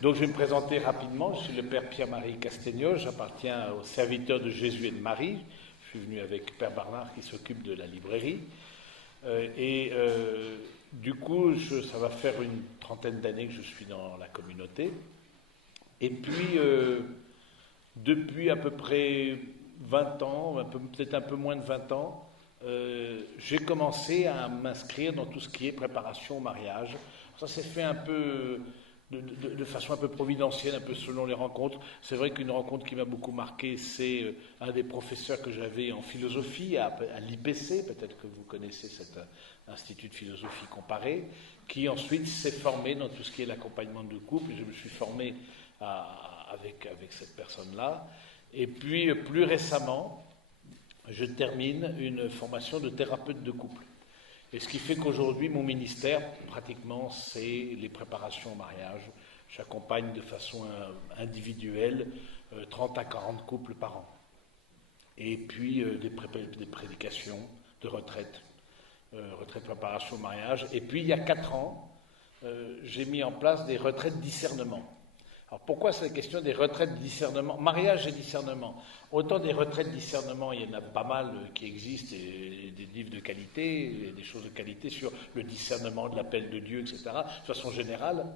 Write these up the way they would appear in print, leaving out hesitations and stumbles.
Donc je vais me présenter rapidement. Je suis le père Pierre-Marie Castegnos, j'appartiens aux serviteurs de Jésus et de Marie. Je suis venu avec Père Barnard qui s'occupe de la librairie. Du coup, ça va faire une trentaine d'années que je suis dans la communauté. Et puis, depuis à peu près 20 ans, peut-être un peu moins de 20 ans, j'ai commencé à m'inscrire dans tout ce qui est préparation au mariage. Ça s'est fait un peu de façon un peu providentielle, un peu selon les rencontres. C'est vrai qu'une rencontre qui m'a beaucoup marqué, c'est un des professeurs que j'avais en philosophie à l'IPC, peut-être que vous connaissez cet institut de philosophie comparée, qui ensuite s'est formé dans tout ce qui est l'accompagnement de couple. Je me suis formé avec cette personne-là. Et puis, plus récemment, je termine une formation de thérapeute de couple. Et ce qui fait qu'aujourd'hui, mon ministère, pratiquement, c'est les préparations au mariage. J'accompagne de façon individuelle 30 à 40 couples par an. Et puis des prédications de retraite, préparation au mariage. Et puis, il y a 4 ans, j'ai mis en place des retraites discernement. Alors pourquoi c'est la question des retraites de discernement, mariage et discernement? Autant des retraites de discernement, il y en a pas mal qui existent, et des livres de qualité, et des choses de qualité sur le discernement de l'appel de Dieu, etc., de façon générale.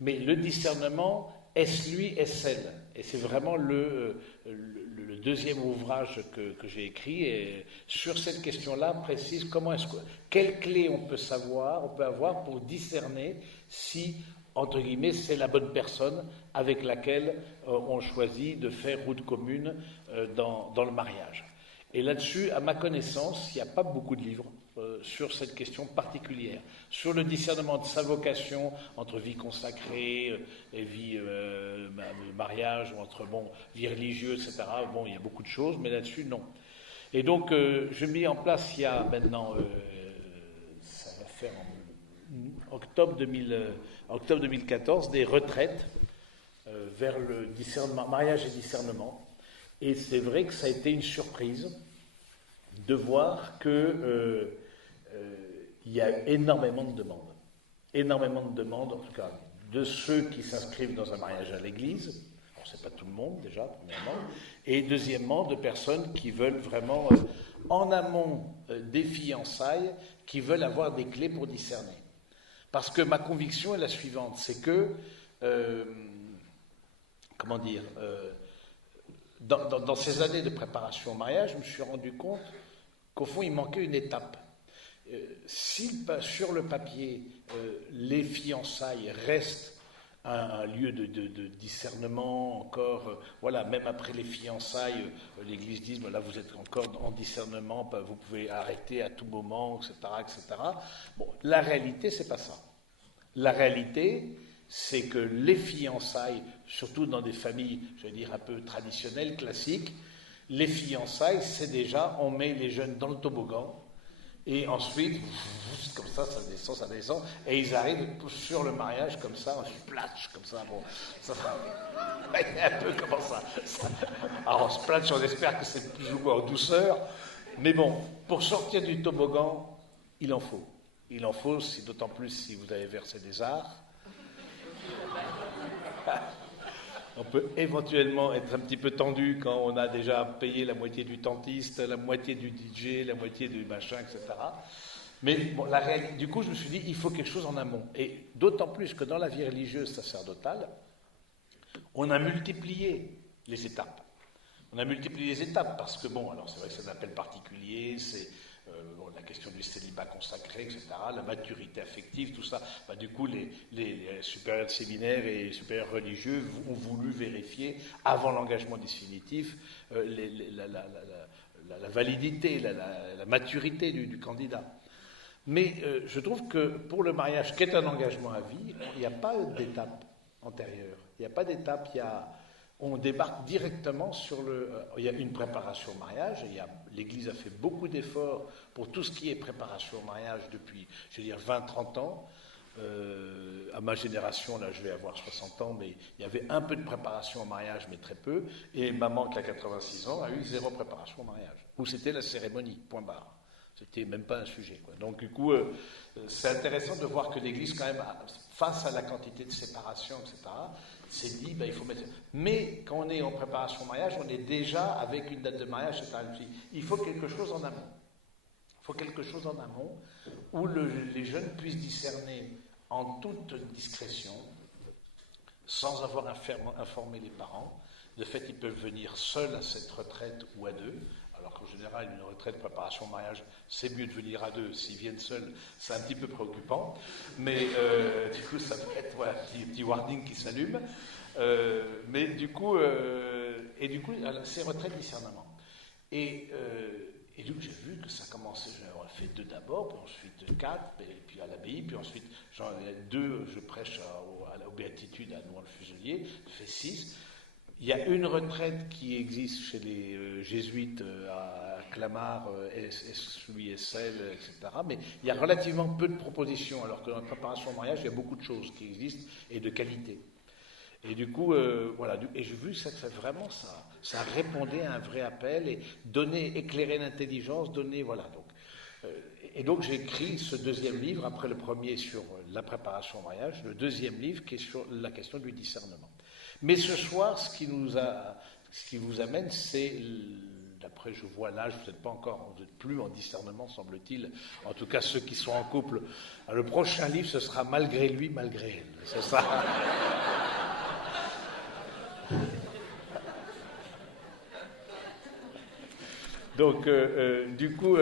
Mais le discernement, est-ce lui, est-ce elle? Et c'est vraiment le deuxième ouvrage que j'ai écrit, et sur cette question-là précise quelle clé on peut avoir pour discerner si, entre guillemets, c'est la bonne personne avec laquelle on choisit de faire route commune dans le mariage. Et là-dessus, à ma connaissance, il n'y a pas beaucoup de livres sur cette question particulière, sur le discernement de sa vocation entre vie consacrée et vie mariage, ou entre vie religieuse, etc. Bon, il y a beaucoup de choses, mais là-dessus, non. Et donc, je mis en place il y a maintenant, ça va faire en octobre 2014, des retraites vers le discernement, mariage et discernement. Et c'est vrai que ça a été une surprise de voir que il y a énormément de demandes. Énormément de demandes, en tout cas, de ceux qui s'inscrivent dans un mariage à l'église. Bon, c'est pas tout le monde, déjà, premièrement. Et deuxièmement, de personnes qui veulent vraiment, en amont des fiançailles, qui veulent avoir des clés pour discerner. Parce que ma conviction est la suivante, c'est que, dans ces années de préparation au mariage, je me suis rendu compte qu'au fond, il manquait une étape. Si sur le papier, les fiançailles restent un lieu de discernement encore, voilà, même après les fiançailles, l'Église dit, là vous êtes encore en discernement, vous pouvez arrêter à tout moment, etc., etc. Bon, la réalité, c'est pas ça. La réalité, c'est que les fiançailles, surtout dans des familles, je vais dire un peu traditionnelles, classiques, les fiançailles, c'est déjà, on met les jeunes dans le toboggan, et ensuite, comme ça descend, et ils arrivent sur le mariage comme ça, on splatch, comme ça, bon, ça un peu comment ça. Alors on splatch, on espère que c'est plus ou moins en douceur, mais bon, pour sortir du toboggan, il en faut. Il en faut, d'autant plus si vous avez versé des arts. On peut éventuellement être un petit peu tendu quand on a déjà payé la moitié du tantiste, la moitié du DJ, la moitié du machin, etc. Mais bon, la réalité, du coup, je me suis dit, il faut quelque chose en amont. Et d'autant plus que dans la vie religieuse sacerdotale, on a multiplié les étapes. On a multiplié les étapes parce que, bon, alors c'est vrai que c'est un appel particulier, c'est la question du célibat consacré, etc., la maturité affective, tout ça. Du coup, les supérieurs de séminaire et les supérieurs religieux ont voulu vérifier, avant l'engagement définitif, la validité, la maturité du candidat. Mais je trouve que pour le mariage, qui est un engagement à vie, il n'y a pas d'étape antérieure. Il n'y a pas d'étape, on débarque directement il y a une préparation au mariage, et l'Église a fait beaucoup d'efforts pour tout ce qui est préparation au mariage depuis, je vais dire, 20-30 ans. À ma génération, là je vais avoir 60 ans, mais il y avait un peu de préparation au mariage, mais très peu, et maman qui a 86 ans a eu 0 préparation au mariage, où c'était la cérémonie, point barre. C'était même pas un sujet, quoi. Donc du coup, c'est intéressant de voir que l'Église, quand même, face à la quantité de séparation, etc., c'est dit, ben, il faut mettre... Mais quand on est en préparation au mariage, on est déjà avec une date de mariage, etc. Il faut quelque chose en amont. Il faut quelque chose en amont où les jeunes puissent discerner en toute discrétion, sans avoir informé les parents. De fait, ils peuvent venir seuls à cette retraite ou à deux, alors qu'en général, une retraite de préparation au mariage, c'est mieux de venir à deux. S'ils viennent seuls, c'est un petit peu préoccupant. Mais du coup, ça peut être voilà, un petit warning qui s'allume. Mais du coup, c'est retraite discernement. Et donc, j'ai vu que ça commençait, j'en ai fait 2 d'abord, puis ensuite 4, et puis à l'abbaye, puis ensuite, j'en ai 2, je prêche aux Béatitudes à Nouan-le-Fuselier, je fais 6. Il y a une retraite qui existe chez les jésuites à Clamart, Soulier, Essel, etc. Mais il y a relativement peu de propositions, alors que dans la préparation au mariage, il y a beaucoup de choses qui existent et de qualité. Et du coup, voilà, et j'ai vu que ça vraiment, ça répondait à un vrai appel et éclairer l'intelligence, voilà. Et donc j'ai écrit ce 2e livre, après le premier sur la préparation au mariage, le 2e livre qui est sur la question du discernement. Mais ce soir, ce qui vous amène, c'est, d'après je vois l'âge, vous n'êtes pas encore, vous n'êtes plus en discernement, semble-t-il, en tout cas ceux qui sont en couple. Alors, le prochain livre, ce sera Malgré lui, malgré elle. C'est ça. Donc, du coup,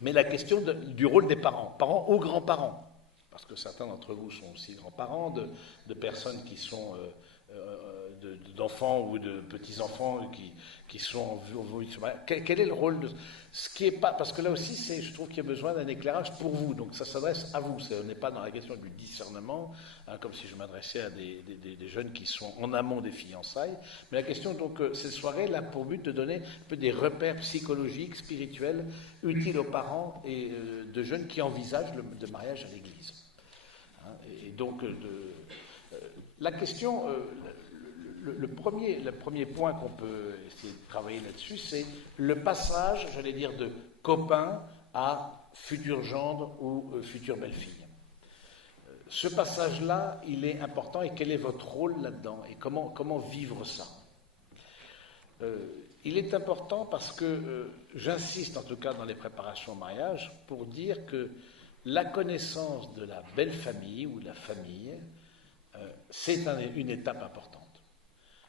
mais la question du rôle des parents ou grands-parents, parce que certains d'entre vous sont aussi grands-parents de personnes qui sont d'enfants ou de petits-enfants qui sont en vue. Quel est le rôle de ce qui est pas, parce que là aussi, je trouve qu'il y a besoin d'un éclairage pour vous, donc ça s'adresse à vous, on n'est pas dans la question du discernement, hein, comme si je m'adressais à des jeunes qui sont en amont des fiançailles, mais la question, donc, cette soirée a pour but de donner un peu des repères psychologiques, spirituels, utiles aux parents et de jeunes qui envisagent le mariage à l'église. Hein, et donc, la question... Le premier point qu'on peut essayer de travailler là-dessus, c'est le passage, j'allais dire, de copain à futur gendre ou future belle-fille. Ce passage-là, il est important, et quel est votre rôle là-dedans, et comment vivre ça? Il est important parce que j'insiste, en tout cas dans les préparations au mariage, pour dire que la connaissance de la belle famille ou de la famille, c'est une étape importante.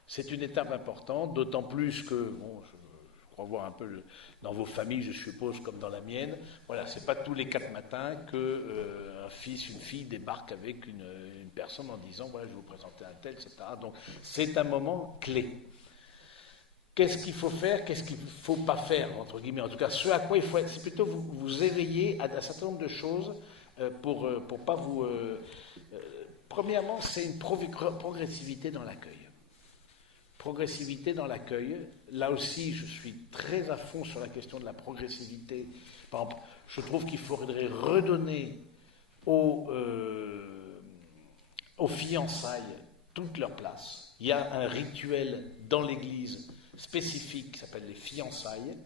C'est une étape importante, d'autant plus que, bon, je crois voir un peu dans vos familles, je suppose, comme dans la mienne, voilà, c'est pas tous les 4 matins qu'un fils, une fille débarque avec une personne en disant, voilà, je vais vous présenter un tel, etc. Donc, c'est un moment clé. Qu'est-ce qu'il faut faire, qu'est-ce qu'il ne faut pas faire, entre guillemets. En tout cas, ce à quoi il faut être, c'est plutôt vous éveiller à un certain nombre de choses pour pas vous... premièrement, c'est une progressivité dans l'accueil. Progressivité dans l'accueil. Là aussi, je suis très à fond sur la question de la progressivité. Par exemple, je trouve qu'il faudrait redonner aux fiançailles toute leur place. Il y a un rituel dans l'Église spécifique qui s'appelle les fiançailles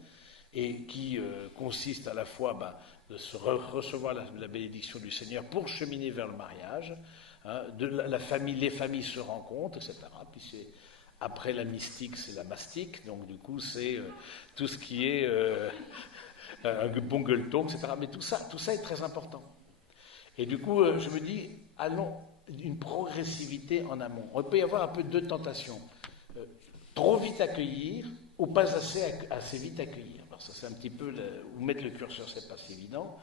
et qui consiste à la fois de se recevoir la bénédiction du Seigneur pour cheminer vers le mariage. Hein, les familles se rencontrent, etc. Puis c'est après la mystique, c'est la mastique, donc du coup c'est tout ce qui est un bon gueuleton, etc. Mais tout ça est très important. Et du coup, je me dis, allons, une progressivité en amont. Il peut y avoir un peu 2 tentations. Trop vite accueillir ou pas assez vite accueillir. Alors ça, c'est un petit peu, où mettre le curseur, c'est pas si évident.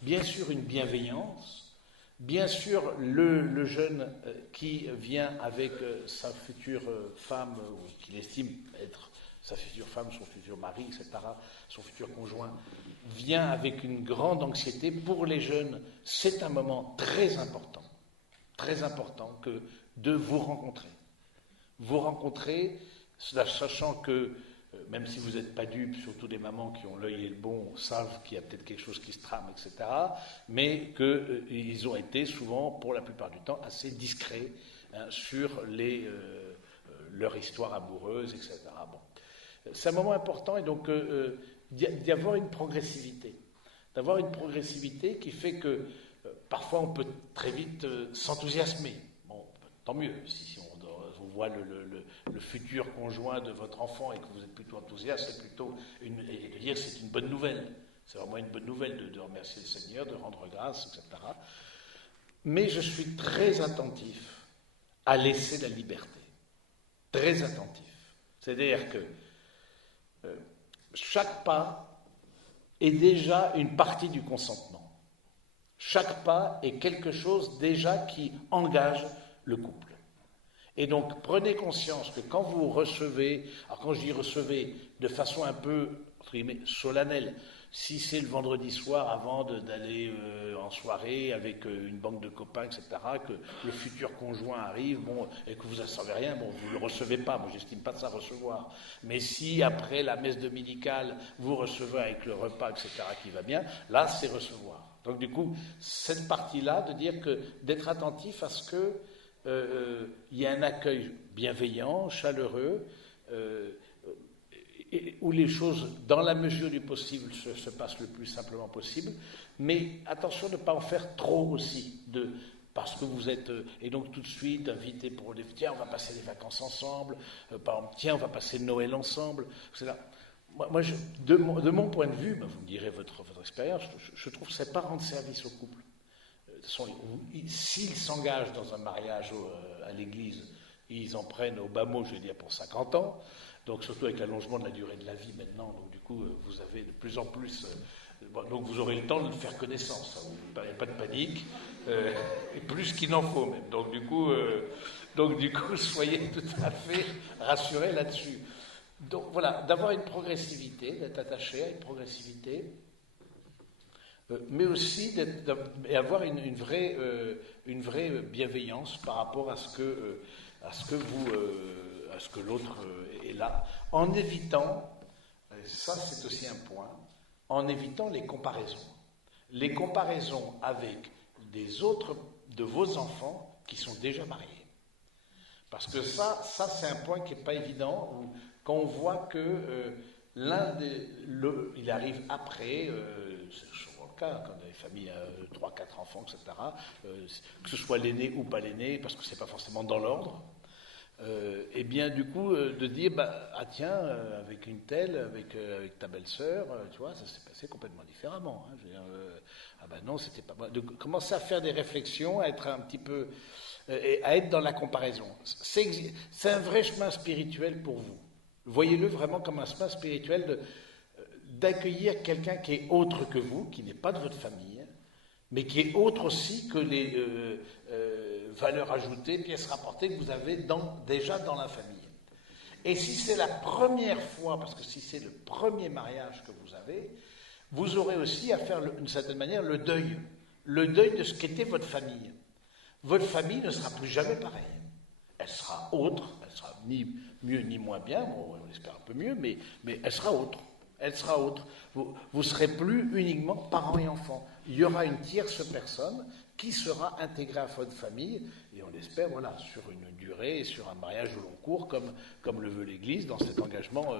Bien sûr, une bienveillance. Bien sûr, le jeune qui vient avec sa future femme, ou qu'il estime être sa future femme, son futur mari, etc., son futur conjoint, vient avec une grande anxiété. Pour les jeunes, c'est un moment très important que de vous rencontrer. Vous rencontrer, sachant que, même si vous n'êtes pas dupes, surtout des mamans qui ont l'œil et le bon, savent qu'il y a peut-être quelque chose qui se trame, etc., mais qu'ils ont été souvent, pour la plupart du temps, assez discrets sur leur histoire amoureuse, etc. Bon. C'est un moment important, et donc d'y avoir une progressivité. D'avoir une progressivité qui fait que parfois on peut très vite s'enthousiasmer. Bon, tant mieux. Si on voit le futur conjoint de votre enfant et que vous êtes plutôt enthousiaste, c'est plutôt et de dire que c'est une bonne nouvelle. C'est vraiment une bonne nouvelle de remercier le Seigneur, de rendre grâce, etc. Mais je suis très attentif à laisser la liberté. Très attentif. C'est-à-dire que chaque pas est déjà une partie du consentement. Chaque pas est quelque chose déjà qui engage le couple. Et donc, prenez conscience que quand vous recevez, alors quand je dis recevez de façon un peu, entre guillemets, solennelle, si c'est le vendredi soir avant d'aller en soirée avec une bande de copains, etc., que le futur conjoint arrive, bon, et que vous ne savez rien, bon, vous ne le recevez pas, moi j'estime pas ça recevoir. Mais si après la messe dominicale, vous recevez avec le repas, etc., qui va bien, là c'est recevoir. Donc du coup, cette partie-là, de dire que d'être attentif à ce que il y ait un accueil bienveillant, chaleureux, où les choses, dans la mesure du possible, se passent le plus simplement possible, mais attention de ne pas en faire trop aussi, parce que vous êtes, et donc tout de suite invité pour les, tiens, on va passer les vacances ensemble, par exemple, tiens, on va passer Noël ensemble, etc. Moi de mon point de vue, vous me direz votre expérience, je trouve que ce n'est pas rendre service au couple. S'ils s'engagent dans un mariage à l'église, ils en prennent au bas mot, je vais dire, pour 50 ans, donc surtout avec l'allongement de la durée de la vie maintenant, donc du coup vous avez de plus en plus, donc vous aurez le temps de faire connaissance, il n'y a pas de panique, et plus qu'il n'en faut même, donc du coup soyez tout à fait rassurés là-dessus. Donc voilà, d'avoir une progressivité, d'être attaché à une progressivité, mais aussi avoir une vraie bienveillance par rapport à ce que l'autre est là, en évitant, ça c'est aussi un point, en évitant les comparaisons. Les comparaisons avec des autres de vos enfants qui sont déjà mariés. Parce que ça c'est un point qui n'est pas évident, où, quand on voit que il arrive après, c'est souvent le cas, quand les familles a 3-4 enfants, etc., que ce soit l'aîné ou pas l'aîné, parce que ce n'est pas forcément dans l'ordre, et bien du coup de dire, ah tiens, avec une telle, avec ta belle-sœur, tu vois, ça s'est passé complètement différemment. Hein, je veux dire, ah ben non, c'était pas... De commencer à faire des réflexions, à être un petit peu... à être dans la comparaison. C'est un vrai chemin spirituel pour vous. Voyez-le vraiment comme un chemin spirituel d'accueillir quelqu'un qui est autre que vous, qui n'est pas de votre famille, mais qui est autre aussi que les valeurs ajoutées, pièces rapportées que vous avez déjà dans la famille. Et si c'est la première fois, parce que si c'est le premier mariage que vous avez, vous aurez aussi à faire d'une certaine manière le deuil de ce qu'était votre famille. Votre famille ne sera plus jamais pareille. Elle sera autre, elle sera ni mieux ni moins bien, bon, on espère un peu mieux, mais elle sera autre. Elle sera autre. Vous ne serez plus uniquement parents et enfants. Il y aura une tierce personne qui sera intégrée à votre famille, et on l'espère, voilà, sur une durée et sur un mariage au long cours, comme le veut l'Église, dans cet engagement,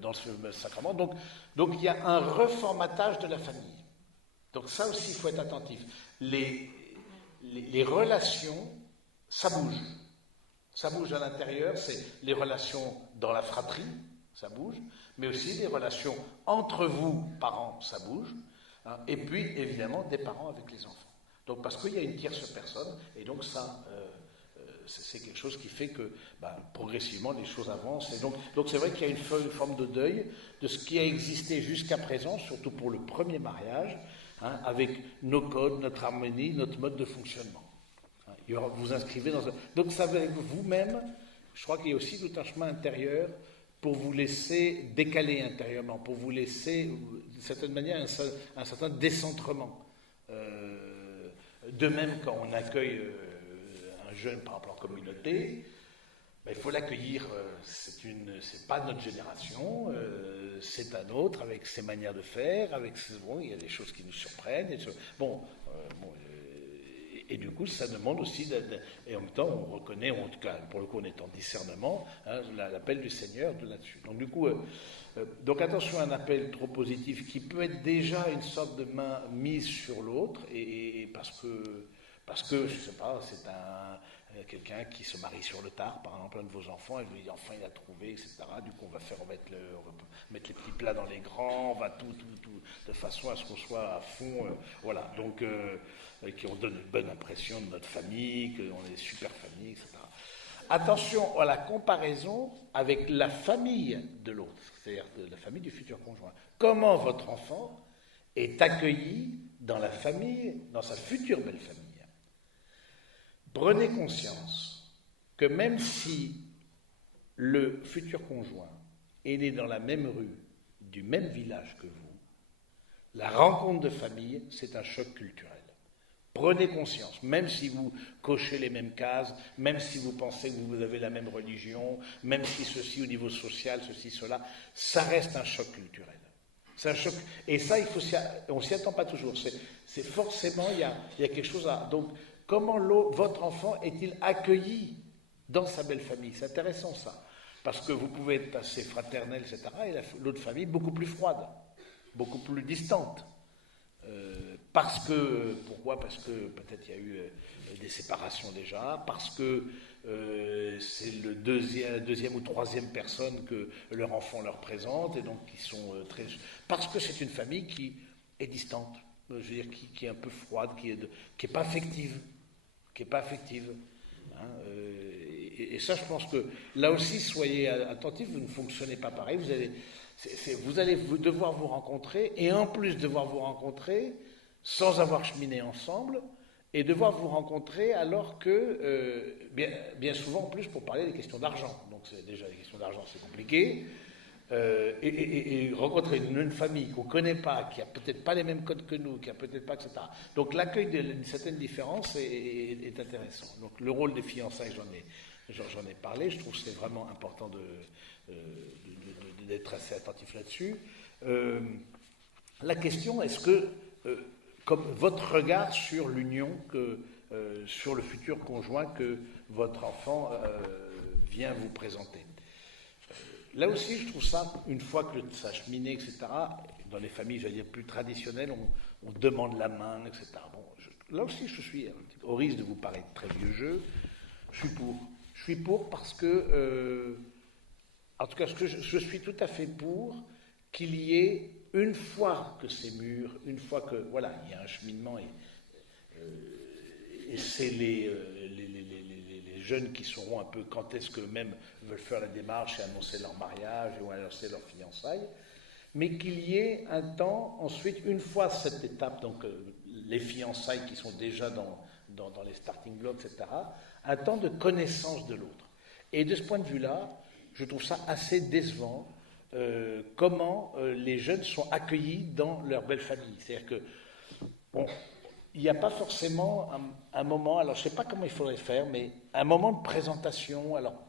dans ce sacrement. Donc il y a un reformatage de la famille. Donc ça aussi, il faut être attentif. Les relations, ça bouge. Ça bouge à l'intérieur, c'est les relations dans la fratrie, ça bouge, mais aussi les relations entre vous, parents, ça bouge, hein, et puis évidemment des parents avec les enfants. Donc parce qu'il y a une tierce personne, et donc ça, c'est quelque chose qui fait que progressivement les choses avancent. Et donc c'est vrai qu'il y a une forme de deuil de ce qui a existé jusqu'à présent, surtout pour le premier mariage, hein, avec nos codes, notre harmonie, notre mode de fonctionnement. Vous inscrivez dans un... Donc ça va avec vous-même, je crois qu'il y a aussi tout un chemin intérieur pour vous laisser décaler intérieurement, pour vous laisser, d'une certaine manière, un certain décentrement. De même, quand on accueille un jeune, par exemple, en communauté, il faut l'accueillir, c'est pas notre génération, c'est un autre, avec ses manières de faire, il y a des choses qui nous surprennent, et du coup, ça demande aussi, et en même temps, on reconnaît, en tout cas, pour le coup, on est en discernement, hein, l'appel du Seigneur de là-dessus. Donc du coup, donc attention à un appel trop positif qui peut être déjà une sorte de main mise sur l'autre, et parce que je sais pas, quelqu'un qui se marie sur le tard, par exemple, un de vos enfants, et vous dites enfin il a trouvé, etc. Du coup, on va mettre les petits plats dans les grands, on va tout, de façon à ce qu'on soit à fond, voilà. Donc, qu'on donne une bonne impression de notre famille, qu'on est super famille, etc. Attention à la comparaison avec la famille de l'autre, c'est-à-dire la famille du futur conjoint. Comment votre enfant est accueilli dans la famille, dans sa future belle famille. Prenez conscience que même si le futur conjoint est né dans la même rue, du même village que vous, la rencontre de famille, c'est un choc culturel. Prenez conscience, même si vous cochez les mêmes cases, même si vous pensez que vous avez la même religion, même si ceci au niveau social, ceci, cela, ça reste un choc culturel. C'est un choc. Et ça, on ne s'y attend pas toujours. C'est forcément, il y a quelque chose à... Donc, comment votre enfant est-il accueilli dans sa belle famille? C'est intéressant ça. Parce que vous pouvez être assez fraternel, etc. Et l'autre famille, beaucoup plus froide, beaucoup plus distante. Pourquoi? Parce que peut-être il y a eu des séparations déjà, parce que c'est le deuxième ou troisième personne que leur enfant leur présente, et donc ils sont parce que c'est une famille qui est distante, je veux dire, qui est un peu froide, qui est pas affective, hein, et ça, je pense que là aussi, soyez attentifs, vous ne fonctionnez pas pareil, vous allez devoir vous rencontrer, et en plus devoir vous rencontrer sans avoir cheminé ensemble, et devoir vous rencontrer alors que, bien souvent en plus, pour parler des questions d'argent. Donc déjà, les questions d'argent, c'est compliqué. Et rencontrer une famille qu'on ne connaît pas, qui n'a peut-être pas les mêmes codes que nous, qui n'a peut-être pas, etc. Donc l'accueil d'une certaine différence est intéressant. Donc le rôle des fiançailles, j'en ai parlé, je trouve que c'est vraiment important d'être assez attentif là-dessus. La question, est-ce que... comme votre regard sur l'union, sur le futur conjoint que votre enfant vient vous présenter. Là aussi, je trouve ça, une fois que ça a cheminé, etc., dans les familles, je vais dire, plus traditionnelles, on demande la main, etc. Bon, là aussi, je suis, au risque de vous paraître très vieux jeu, je suis pour. Je suis pour parce que, en tout cas, je suis tout à fait pour qu'il y ait, une fois que c'est mûr, une fois que, voilà, il y a un cheminement, et c'est les jeunes qui sauront un peu quand est-ce qu'eux-mêmes veulent faire la démarche et annoncer leur mariage ou annoncer leur fiançailles, mais qu'il y ait un temps, ensuite, une fois cette étape, donc les fiançailles qui sont déjà dans les starting blocks, etc., un temps de connaissance de l'autre. Et de ce point de vue-là, je trouve ça assez décevant, comment les jeunes sont accueillis dans leur belle famille. C'est-à-dire que, bon, il n'y a pas forcément un moment, alors je ne sais pas comment il faudrait faire, mais un moment de présentation, alors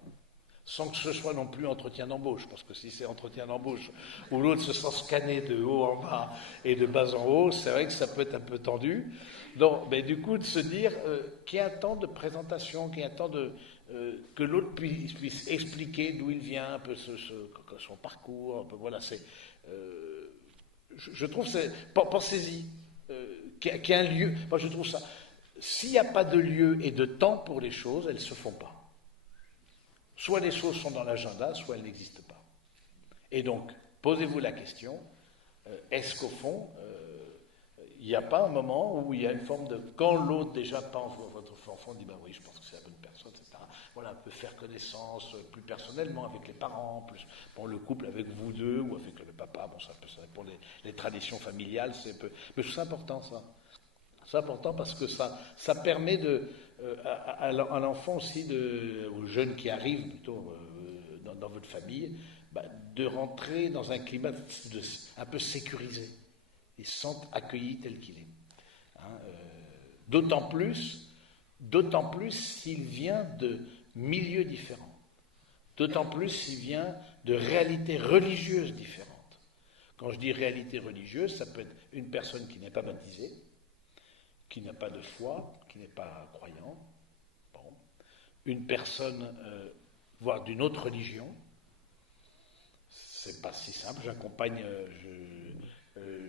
sans que ce soit non plus entretien d'embauche, parce que si c'est entretien d'embauche, où l'autre se sent scanné de haut en bas et de bas en haut, c'est vrai que ça peut être un peu tendu. Donc, mais du coup, de se dire qu'il y a un temps de présentation, qu'il y a un temps que l'autre puisse expliquer d'où il vient, un peu son parcours, un peu, voilà, je trouve, pensez-y, qu'il y a un lieu, moi je trouve ça, s'il n'y a pas de lieu et de temps pour les choses, elles ne se font pas. Soit les choses sont dans l'agenda, soit elles n'existent pas. Et donc, posez-vous la question, est-ce qu'au fond, il n'y a pas un moment où il y a une forme de... Quand l'autre déjà pense, votre enfant dit, ben oui, je pense que c'est la bonne personne, etc. Voilà, peut faire connaissance plus personnellement avec les parents, plus bon, le couple avec vous deux ou avec le papa, bon, ça pour les traditions familiales, mais c'est important ça. C'est important parce que ça permet à l'enfant aussi, aux jeunes qui arrivent plutôt dans votre famille, de rentrer dans un climat un peu sécurisé. Ils se sentent accueillis tel qu'il est. Hein, d'autant plus s'il vient de milieux différents. D'autant plus s'il vient de réalités religieuses différentes. Quand je dis réalité religieuse, ça peut être une personne qui n'est pas baptisée, qui n'a pas de foi, qui n'est pas croyant, bon. Une personne, voire d'une autre religion, c'est pas si simple.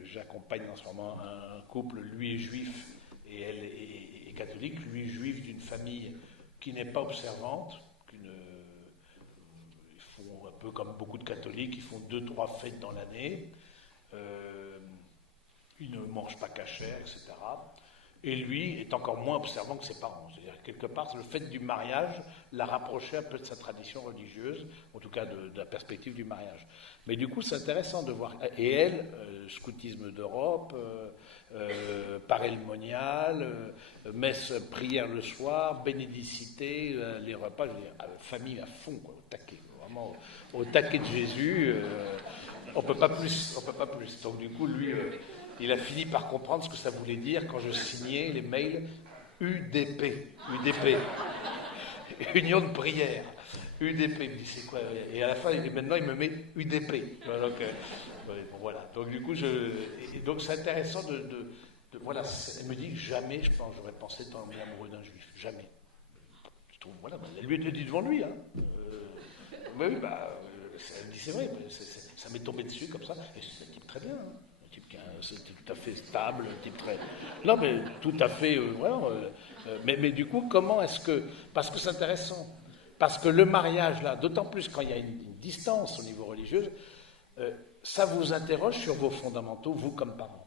J'accompagne en ce moment un couple, lui est juif et elle est catholique, lui est juif d'une famille qui n'est pas observante, ils font un peu comme beaucoup de catholiques, ils font 2-3 fêtes dans l'année, ils ne mangent pas cachère, etc. Et lui est encore moins observant que ses parents. C'est-à-dire, quelque part, le fait du mariage l'a rapproché un peu de sa tradition religieuse, en tout cas de la perspective du mariage. Mais du coup, c'est intéressant de voir. Et elle, scoutisme d'Europe, parelle moniale, messe, prière le soir, bénédicité, les repas, je veux dire, famille à fond, quoi, au taquet, vraiment au taquet de Jésus. On peut pas plus, on peut pas plus. Donc du coup, lui, il a fini par comprendre ce que ça voulait dire quand je signais les mails UDP, Union de prière, UDP. Il me dit c'est quoi? Et à la fin, maintenant, il me met UDP. Donc, bon, voilà. Donc du coup, donc c'est intéressant voilà. Elle me dit jamais, je pense, j'aurais pensé tomber amoureux d'un juif, jamais. Je trouve, voilà, elle lui a dit devant lui, hein. Oui, elle me dit c'est vrai, ça m'est tombé dessus comme ça. Et c'est un type très bien, hein. C'est tout à fait stable, un type très... Non, mais tout à fait... voilà, mais du coup, comment est-ce que... Parce que c'est intéressant. Parce que le mariage, là, d'autant plus quand il y a une distance au niveau religieux, ça vous interroge sur vos fondamentaux, vous comme parents.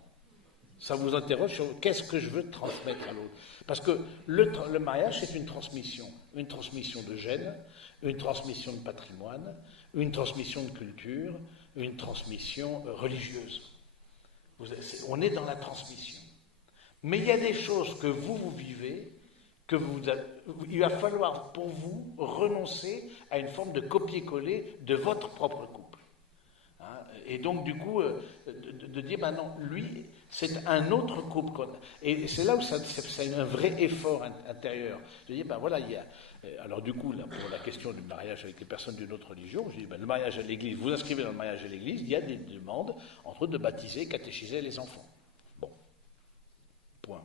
Ça vous interroge sur qu'est-ce que je veux transmettre à l'autre. Parce que le mariage, c'est une transmission de gènes, une transmission de patrimoine, une transmission de culture, une transmission religieuse. On est dans la transmission. Mais il y a des choses que vous vivez, il va falloir pour vous renoncer à une forme de copier-coller de votre propre couple. Hein, et donc du coup, de dire, ben non, lui, c'est un autre couple qu'on a. Et c'est là où c'est un vrai effort intérieur. De dire, ben voilà, il y a... Alors du coup, là, pour la question du mariage avec les personnes d'une autre religion, je dis, ben, le mariage à l'église, vous inscrivez dans le mariage à l'église, il y a des demandes, entre autres, de baptiser, catéchiser les enfants. Bon. Point.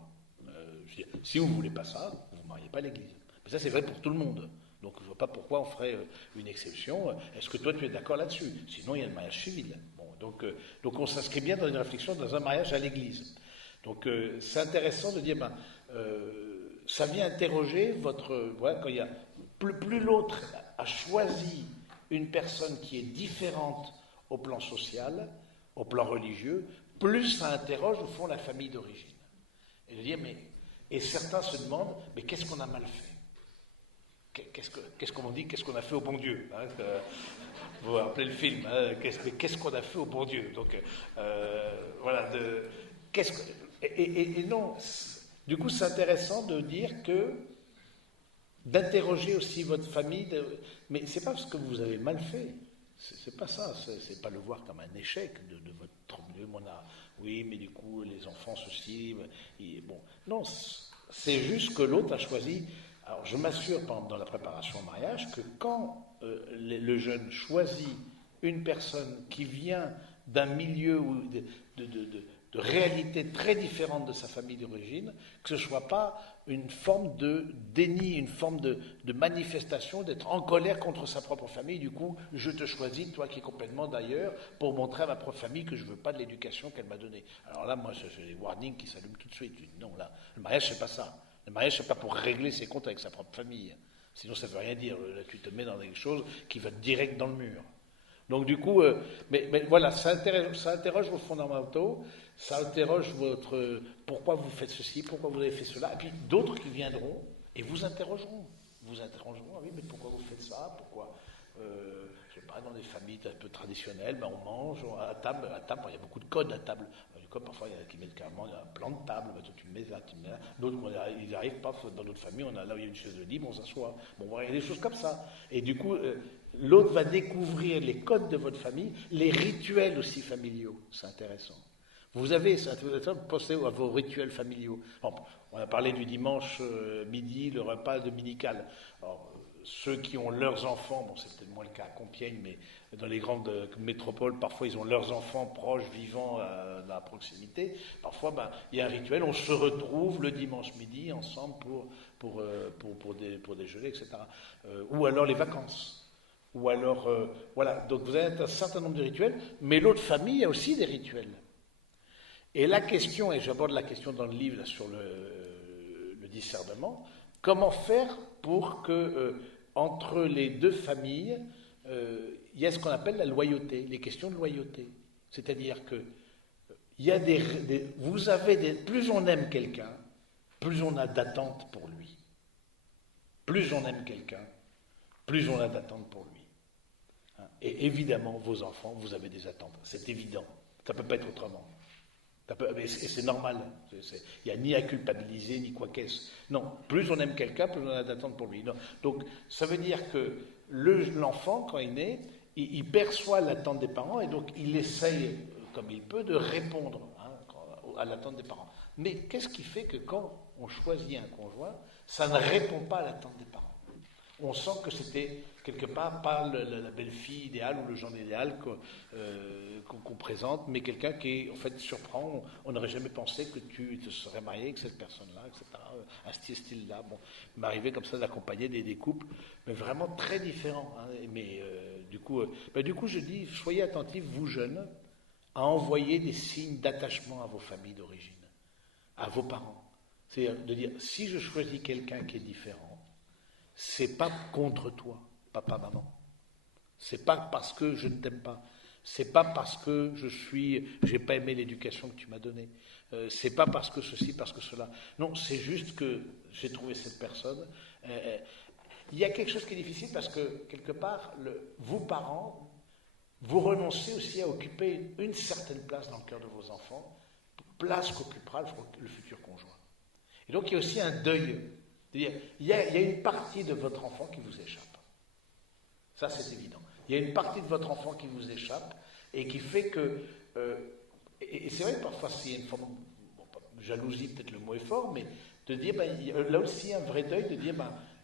Je dis, si vous ne voulez pas ça, vous ne mariez pas à l'église. Mais ça, c'est vrai pour tout le monde. Donc, je ne vois pas pourquoi on ferait une exception. Est-ce que toi, tu es d'accord là-dessus? Sinon, il y a le mariage civil. Bon, donc on s'inscrit bien dans une réflexion, dans un mariage à l'église. Donc, c'est intéressant de dire, ça vient interroger voilà, quand il y a plus l'autre a choisi une personne qui est différente au plan social, au plan religieux, plus ça interroge au fond la famille d'origine. Et de dire, et certains se demandent, mais qu'est-ce qu'on a mal fait? Qu'est-ce qu'on dit? Qu'est-ce qu'on a fait au bon Dieu, hein, vous vous rappelez le film, hein, qu'est-ce qu'on a fait au bon Dieu? Donc, voilà, et non. Du coup, c'est intéressant de dire d'interroger aussi votre famille, mais c'est pas parce que vous avez mal fait, c'est pas ça, c'est pas le voir comme un échec de votre milieu. Oui, mais du coup, les enfants, ceci, bon, non, c'est juste que l'autre a choisi. Alors, je m'assure, par exemple, dans la préparation au mariage, que quand le jeune choisit une personne qui vient d'un milieu de réalité très différente de sa famille d'origine, que ce ne soit pas une forme de déni, une forme de manifestation, d'être en colère contre sa propre famille. Du coup, je te choisis, toi qui es complètement d'ailleurs, pour montrer à ma propre famille que je ne veux pas de l'éducation qu'elle m'a donnée. Alors là, moi, j'ai des warnings qui s'allument tout de suite. Je dis, non, là, le mariage, c'est pas ça. Le mariage, c'est pas pour régler ses comptes avec sa propre famille. Sinon, ça ne veut rien dire. Là, tu te mets dans quelque chose qui va direct dans le mur. Donc du coup, mais voilà, ça interroge vos fondamentaux, ça interroge pourquoi vous faites ceci, pourquoi vous avez fait cela, et puis d'autres qui viendront et vous interrogeront. Ah oui, mais pourquoi vous faites ça? Pourquoi je sais pas, dans des familles un peu traditionnelles, on mange à table, il y a beaucoup de codes à table. Parfois, il y en a qui mettent carrément un plan de table, tu le mets là, tu le mets là. D'autres, ils n'arrivent pas, dans notre famille, là où il y a une chaise de libre, on s'assoit. Bon, voilà, il y a des choses comme ça. Et du coup, l'autre va découvrir les codes de votre famille, les rituels aussi familiaux. C'est intéressant. Vous pensez à vos rituels familiaux. On a parlé du dimanche midi, le repas dominical. Alors, ceux qui ont leurs enfants, bon, c'est peut-être moins le cas à Compiègne, mais dans les grandes métropoles, parfois ils ont leurs enfants proches, vivants dans la proximité. Parfois, il y a un rituel, on se retrouve le dimanche midi ensemble pour déjeuner, etc. Ou alors les vacances. Ou alors, voilà. Donc vous avez un certain nombre de rituels, mais l'autre famille a aussi des rituels. Et la question, et j'aborde la question dans le livre là, sur le discernement, comment faire pour que, entre les deux familles, il y a ce qu'on appelle la loyauté, les questions de loyauté. C'est-à-dire que il y a vous avez plus on aime quelqu'un, plus on a d'attentes pour lui. Plus on aime quelqu'un, plus on a d'attentes pour lui. Et évidemment, vos enfants, vous avez des attentes. C'est évident. Ça ne peut pas être autrement. Et c'est normal. Il n'y a ni à culpabiliser, ni quoi qu'est-ce. Non, plus on aime quelqu'un, plus on a d'attentes pour lui. Non. Donc, ça veut dire que l'enfant, quand il naît, il perçoit l'attente des parents et donc il essaye, comme il peut, de répondre à l'attente des parents. Mais qu'est-ce qui fait que quand on choisit un conjoint, ça ne répond pas à l'attente des parents? On sent que c'était quelque part pas la belle-fille idéale ou le genre idéal qu'on présente, mais quelqu'un qui en fait surprend. On n'aurait jamais pensé que tu te serais marié avec cette personne-là, etc. Un style-là. Bon, il m'arrivait comme ça d'accompagner des couples, mais vraiment très différents. Hein. Mais du coup, je dis, soyez attentifs, vous jeunes, à envoyer des signes d'attachement à vos familles d'origine, à vos parents. C'est-à-dire de dire, si je choisis quelqu'un qui est différent, c'est pas contre toi, papa, maman. C'est pas parce que je ne t'aime pas. C'est pas parce que j'ai pas aimé l'éducation que tu m'as donnée. C'est pas parce que ceci, parce que cela. Non, c'est juste que j'ai trouvé cette personne. Il y a quelque chose qui est difficile parce que quelque part, vous parents, vous renoncez aussi à occuper une certaine place dans le cœur de vos enfants, place qu'occupera le futur conjoint. Et donc il y a aussi un deuil. C'est-à-dire, il y a une partie de votre enfant qui vous échappe. Ça, c'est évident. Il y a une partie de votre enfant qui vous échappe et qui fait que... et c'est vrai que parfois, c'est une forme... jalousie, peut-être le mot est fort, mais de dire, il y a là aussi un vrai deuil, de dire,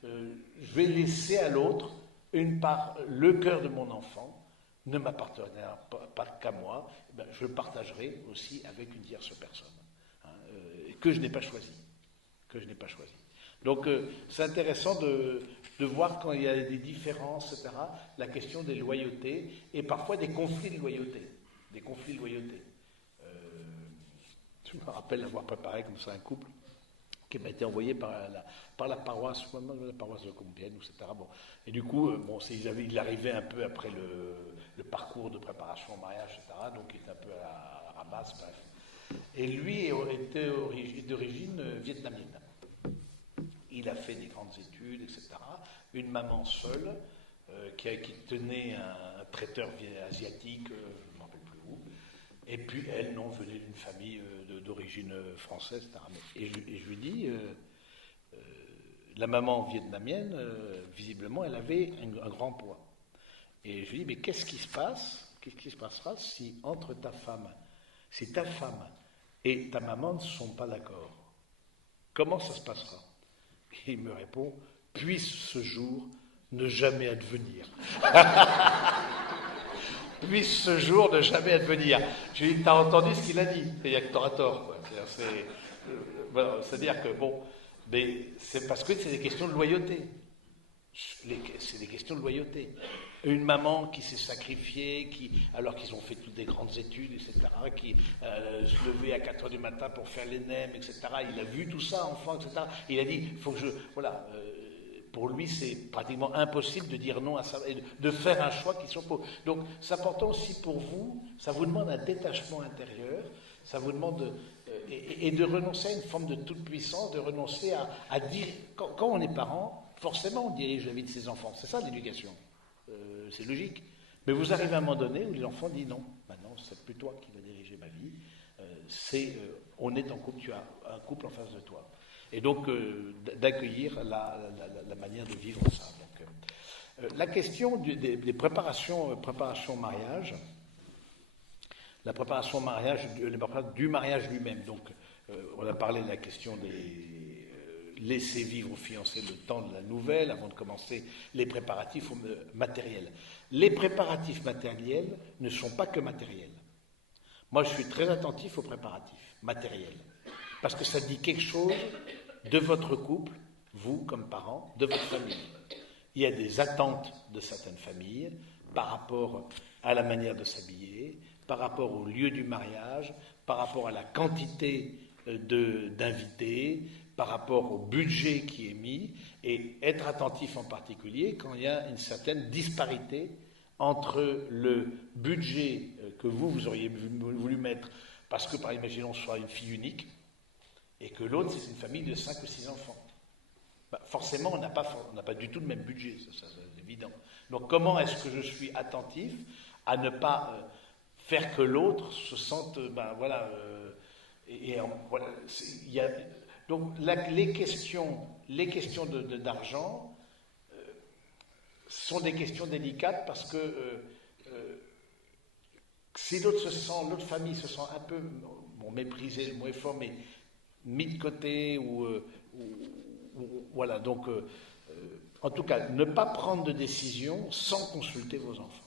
je vais laisser à l'autre une part, le cœur de mon enfant ne m'appartient pas qu'à moi, je le partagerai aussi avec une tierce personne, que je n'ai pas choisi. Donc c'est intéressant de voir quand il y a des différences, etc., la question des loyautés et parfois des conflits de loyauté. Je me rappelle avoir préparé comme ça un couple qui m'a été envoyé par la paroisse de Compiègne, etc. Bon. Et du coup, il arrivait un peu après le parcours de préparation au mariage, etc., donc il était un peu à la ramasse, bref. Et lui était d'origine vietnamienne. Il a fait des grandes études, etc. Une maman seule qui tenait un traiteur asiatique, je ne me rappelle plus où. Et puis elle, venait d'une famille d'origine française, etc. Et je lui dis, la maman vietnamienne, visiblement, elle avait un grand poids. Et je lui dis, mais qu'est-ce qui se passera si entre ta femme et ta maman ne sont pas d'accord? Comment ça se passera? Et il me répond, puisse ce jour ne jamais advenir. Puisse ce jour ne jamais advenir. Je lui dis, t'as entendu ce qu'il a dit? Il y a que t'auras tort, quoi. C'est-à-dire que, mais c'est parce que c'est des questions de loyauté. C'est des questions de loyauté. Une maman qui s'est sacrifiée, alors qu'ils ont fait toutes des grandes études, etc., qui se levait à 4 heures du matin pour faire les NEM, etc., il a vu tout ça, enfant, etc., il a dit, il faut que pour lui, c'est pratiquement impossible de dire non à ça, et de faire un choix qui s'oppose. Donc, c'est important aussi pour vous, ça vous demande un détachement intérieur, ça vous demande... et de renoncer à une forme de toute-puissance, de renoncer à dire... Quand on est parent, forcément on dirige la vie de ses enfants, c'est ça l'éducation. C'est logique. Mais vous arrivez à un moment donné où l'enfant dit non, maintenant c'est plus toi qui vas diriger ma vie, on est en couple, tu as un couple en face de toi. Et donc d'accueillir la manière de vivre ça. Donc, la question des préparations au mariage, la préparation au mariage, du mariage lui-même. Donc on a parlé de la question des... laisser vivre aux fiancés le temps de la nouvelle avant de commencer les préparatifs matériels. Les préparatifs matériels ne sont pas que matériels. Moi, je suis très attentif aux préparatifs matériels parce que ça dit quelque chose de votre couple, vous comme parents, de votre famille. Il y a des attentes de certaines familles par rapport à la manière de s'habiller, par rapport au lieu du mariage, par rapport à la quantité d'invités, par rapport au budget qui est mis et être attentif en particulier quand il y a une certaine disparité entre le budget que vous auriez voulu mettre parce que, par imaginons, ce soit une fille unique et que l'autre, c'est une famille de 5 ou 6 enfants. Forcément, on n'a pas du tout le même budget, ça c'est évident. Donc comment est-ce que je suis attentif à ne pas faire que l'autre se sente, voilà, voilà, donc les questions d'argent sont des questions délicates parce que si l'autre famille se sent un peu, méprisée, le mot est fort, mais mis de côté voilà, donc en tout cas, ne pas prendre de décision sans consulter vos enfants.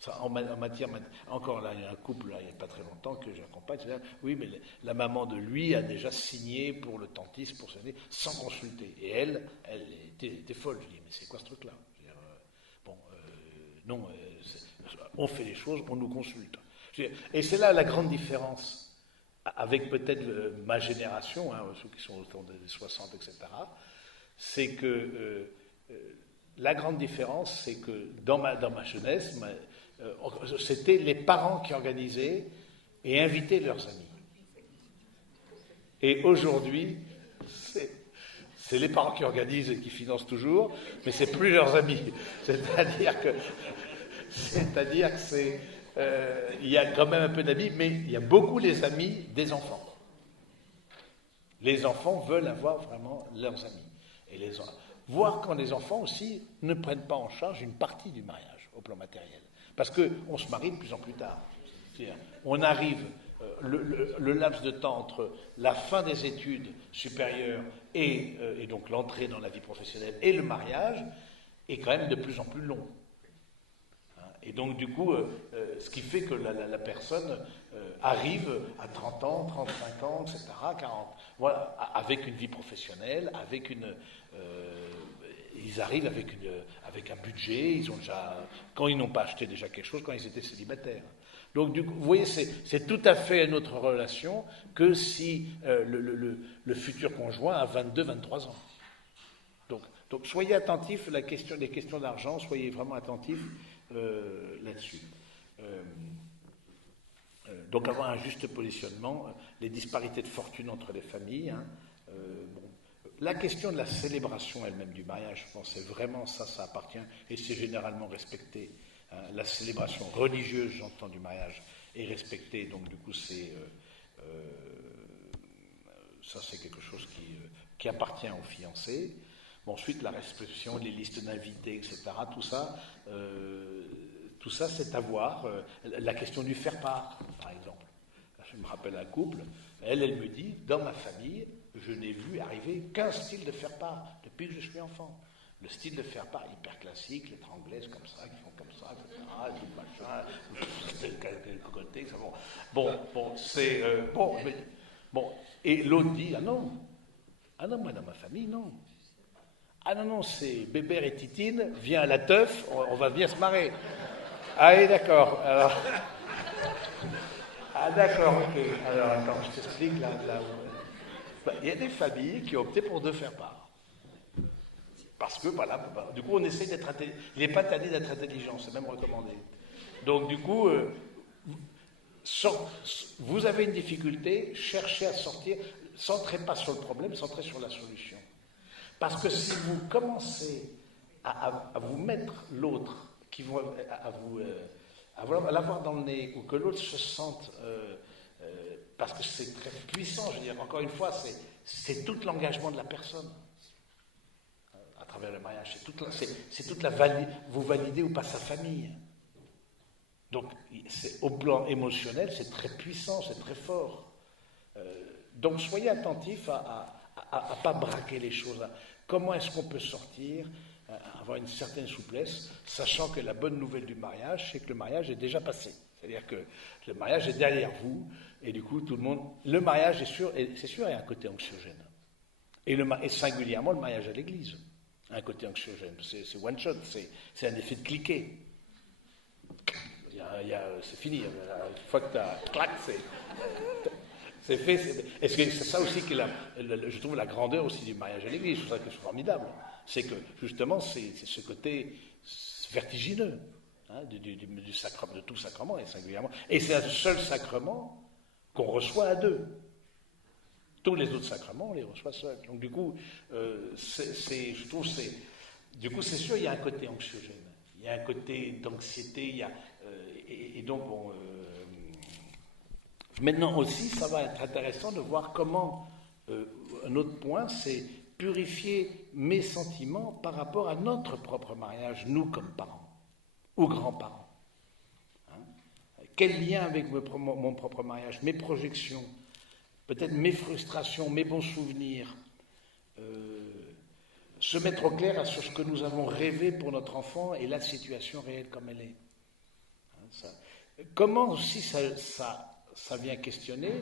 Ça, en matière, encore là, il y a un couple, là, il n'y a pas très longtemps que j'accompagne, c'est-à-dire, oui, mais la maman de lui a déjà signé pour le dentiste, pour ce sans consulter. Et elle était folle. Je dis, mais c'est quoi ce truc-là? Non, on fait les choses, on nous consulte. Et c'est là la grande différence avec peut-être ma génération, ceux qui sont autour des 60, etc., c'est que la grande différence, c'est que dans ma jeunesse, c'était les parents qui organisaient et invitaient leurs amis. Et aujourd'hui, c'est les parents qui organisent et qui financent toujours, mais c'est plus leurs amis. C'est-à-dire que c'est... il y a quand même un peu d'amis, mais il y a beaucoup les amis des enfants. Les enfants veulent avoir vraiment leurs amis. Et voir quand les enfants aussi ne prennent pas en charge une partie du mariage au plan matériel. Parce qu'on se marie de plus en plus tard. On arrive, le laps de temps entre la fin des études supérieures et donc l'entrée dans la vie professionnelle et le mariage est quand même de plus en plus long. Et donc, du coup, ce qui fait que la personne arrive à 30 ans, 35 ans, etc., 40, voilà, avec une vie professionnelle, ils arrivent avec un budget, ils ont déjà, quand ils n'ont pas acheté déjà quelque chose, quand ils étaient célibataires. Donc, du coup, vous voyez, c'est tout à fait une autre relation que si le futur conjoint a 22, 23 ans. Donc soyez attentifs, les questions d'argent, soyez vraiment attentifs là-dessus. Donc avoir un juste positionnement, les disparités de fortune entre les familles. La question de la célébration elle-même du mariage, je pense que vraiment ça appartient et c'est généralement respecté. La célébration religieuse, j'entends, du mariage est respectée, donc du coup ça c'est quelque chose qui appartient aux fiancés. Ensuite, la réception, les listes d'invités, etc., tout ça, c'est à voir. La question du faire-part, par exemple. Je me rappelle un couple, elle me dit, dans ma famille, je n'ai vu arriver qu'un style de faire-part depuis que je suis enfant. Le style de faire-part hyper classique, lettres anglaises comme ça, qui font comme ça, etc., tout machin, cocoté, ça c'est... Et l'autre dit, ah non, moi dans ma famille, non. Ah non, c'est Bébert et Titine, viens à la teuf, on va bien se marrer. Ah oui, d'accord. Alors... Ah d'accord, ok. Alors attends, je t'explique là. Il y a des familles qui ont opté pour deux faire-part. Parce que, voilà, du coup, on essaie d'être intelligent. Il n'est pas tanné d'être intelligent, c'est même recommandé. Donc, du coup, vous avez une difficulté, cherchez à sortir, centrez pas sur le problème, centrez sur la solution. Parce que si vous commencez à vous mettre l'autre, à l'avoir dans le nez, ou que l'autre se sente, parce que c'est très puissant, je veux dire, encore une fois, c'est tout l'engagement de la personne à travers le mariage, c'est toute la vous validez ou pas sa famille. Donc, au plan émotionnel, c'est très puissant, c'est très fort. Donc, soyez attentifs à ne pas braquer les choses. Comment est-ce qu'on peut sortir, avoir une certaine souplesse, sachant que la bonne nouvelle du mariage, c'est que le mariage est déjà passé. C'est-à-dire que le mariage est derrière vous, et du coup, tout le monde... Le mariage, c'est sûr, il y a un côté anxiogène. Et singulièrement, le mariage à l'église a un côté anxiogène. C'est one shot, c'est un effet de cliquet. C'est fini. Une fois que tu as clac, C'est fait. Est-ce que c'est ça aussi qui est je trouve la grandeur aussi du mariage à l'Église. Je trouve ça quelque chose de formidable. C'est que justement, c'est ce côté vertigineux du sacrement, de tout sacrement et singulièrement. Et c'est un seul sacrement qu'on reçoit à deux. Tous les autres sacrements, on les reçoit seuls. Donc du coup, je trouve du coup, c'est sûr, il y a un côté anxiogène, il y a un côté d'anxiété, et donc bon. Maintenant aussi, ça va être intéressant de voir comment, un autre point, c'est purifier mes sentiments par rapport à notre propre mariage, nous comme parents ou grands-parents. Hein? Quel lien avec mon propre mariage, mes projections, peut-être mes frustrations, mes bons souvenirs, se mettre au clair sur ce que nous avons rêvé pour notre enfant et la situation réelle comme elle est. Hein, comment aussi ça vient questionner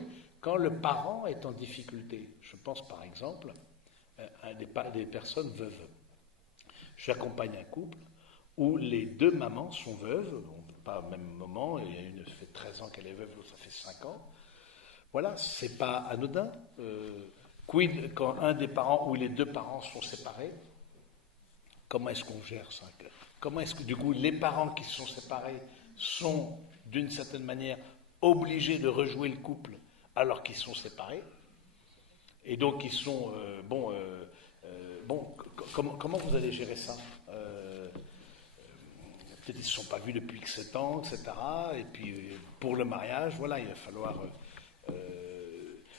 quand le parent est en difficulté. Je pense par exemple à des personnes veuves. J'accompagne un couple où les deux mamans sont veuves, pas au même moment, il y a une qui fait 13 ans qu'elle est veuve, l'autre ça fait 5 ans. Voilà, c'est pas anodin. Quid quand un des parents ou les deux parents sont séparés? Comment est-ce qu'on gère ça? Comment est-ce que du coup les parents qui sont séparés sont d'une certaine manière obligés de rejouer le couple alors qu'ils sont séparés? Et donc ils sont comment vous allez gérer ça? Peut-être ils ne se sont pas vus depuis 7 ans, etc. Et puis pour le mariage, voilà, il va falloir.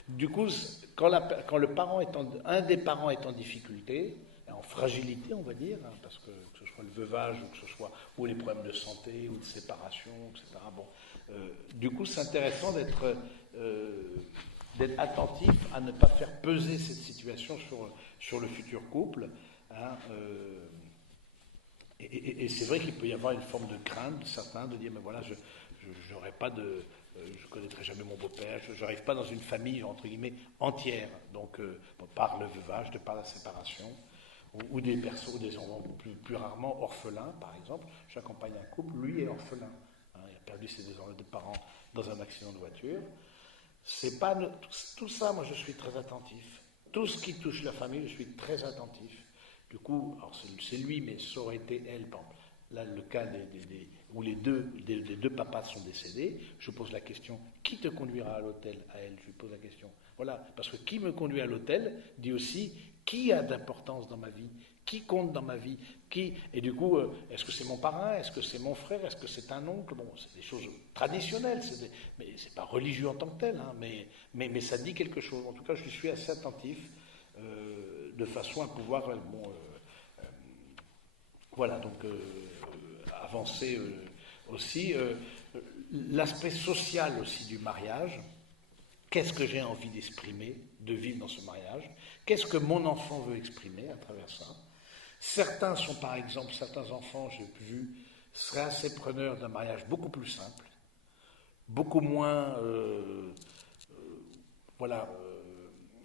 Du coup, quand un des parents est en difficulté, en fragilité, on va dire, parce que ce soit le veuvage ou que ce soit ou les problèmes de santé ou de séparation, etc. Bon, du coup, c'est intéressant d'être attentif à ne pas faire peser cette situation sur le futur couple. Hein, et c'est vrai qu'il peut y avoir une forme de crainte de certains de dire mais voilà, je connaîtrai jamais mon beau-père, je n'arrive pas dans une famille entre guillemets entière, donc par le veuvage, de par la séparation, ou des personnes, des enfants plus rarement orphelins, par exemple. J'accompagne un couple, lui est orphelin, hein, il a perdu ses deux parents dans un accident de voiture. C'est pas tout ça, moi je suis très attentif. Tout ce qui touche la famille, je suis très attentif. Du coup, alors c'est lui, mais ça aurait été elle. Bon, là, le cas où les deux papas sont décédés, je pose la question, qui te conduira à l'hôtel? À elle, je lui pose la question. Voilà, parce que qui me conduit à l'hôtel dit aussi qui a d'importance dans ma vie, qui compte dans ma vie, et du coup, est-ce que c'est mon parrain, est-ce que c'est mon frère, est-ce que c'est un oncle? Bon, c'est des choses traditionnelles, mais c'est pas religieux en tant que tel, hein, mais ça dit quelque chose. En tout cas, je suis assez attentif. De façon à pouvoir voilà, donc avancer aussi l'aspect social aussi du mariage. Qu'est-ce que j'ai envie d'exprimer, de vivre dans ce mariage? Qu'est-ce que mon enfant veut exprimer à travers ça? Certains enfants, j'ai vu, seraient assez preneurs d'un mariage beaucoup plus simple, beaucoup moins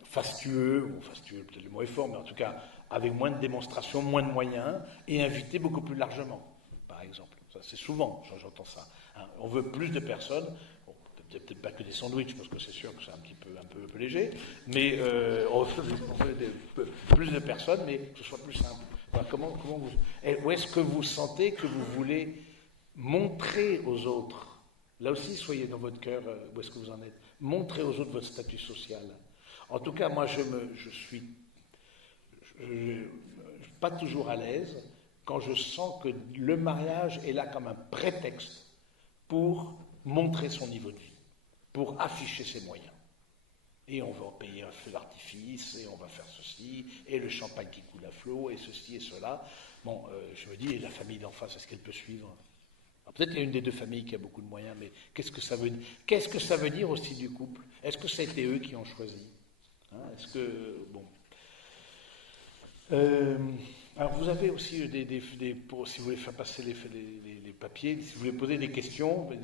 fastueux peut-être le mot est fort, mais en tout cas avec moins de démonstrations, moins de moyens, et invité beaucoup plus largement, par exemple. Ça, c'est souvent, j'entends ça. Hein. On veut plus de personnes, bon, peut-être pas que des sandwichs, parce que c'est sûr que c'est un peu léger, mais on veut plus de personnes, mais que ce soit plus simple. Voilà, où est-ce que vous sentez que vous voulez montrer aux autres? Là aussi, soyez dans votre cœur, où est-ce que vous en êtes? Montrez aux autres votre statut social. En tout cas, moi, je suis pas toujours à l'aise quand je sens que le mariage est là comme un prétexte pour montrer son niveau de vie, pour afficher ses moyens. Et on va payer un feu d'artifice, et on va faire ceci, et le champagne qui coule à flot, et ceci et cela. Bon, je me dis, et la famille d'en face, est-ce qu'elle peut suivre? Peut-être qu'il y a une des deux familles qui a beaucoup de moyens, mais qu'est-ce que ça veut dire? Qu'est-ce que ça veut dire aussi du couple? Est-ce que ça a été eux qui ont choisi? Hein, est-ce que... Bon. Alors vous avez aussi si vous voulez faire passer les papiers, si vous voulez poser des questions, vous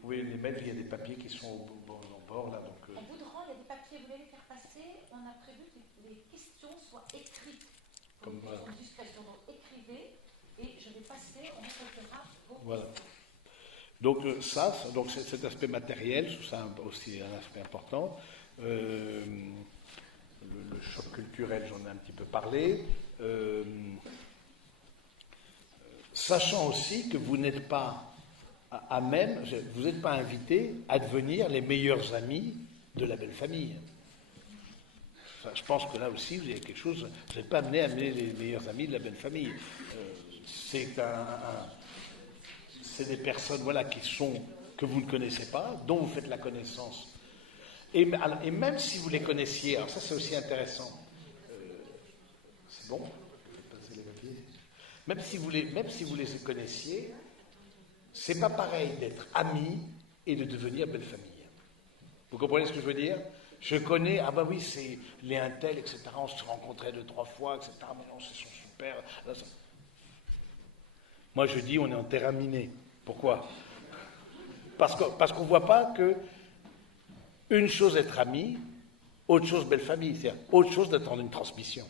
pouvez les mettre, il y a des papiers qui sont au bord là. Donc, En bout de rang, il y a des papiers, vous voulez les faire passer, on a prévu que les questions soient écrites. Comme voilà. Discrétion, donc écrivez, et je vais passer, on récoltera vos voilà. Donc cet aspect matériel, c'est aussi un aspect important. le choc culturel, j'en ai un petit peu parlé. Sachant aussi que vous n'êtes pas à même, vous n'êtes pas invité à devenir les meilleurs amis de la belle famille. Enfin, je pense que là aussi, vous avez quelque chose, vous n'êtes pas amené à amener les meilleurs amis de la belle famille. C'est des personnes voilà, que vous ne connaissez pas, dont vous faites la connaissance. Et même si vous les connaissiez, alors ça c'est aussi intéressant. C'est bon ? Même si vous les connaissiez, c'est pas pareil d'être ami et de devenir belle famille. Vous comprenez ce que je veux dire ? Je connais, ah bah oui, c'est les Intel, etc. On se rencontrait 2-3 fois, etc. Mais non, c'est super. Moi, je dis, on est en terrain miné. Pourquoi ? Parce qu'on ne voit pas que une chose être ami, autre chose belle famille, c'est-à-dire autre chose d'attendre une transmission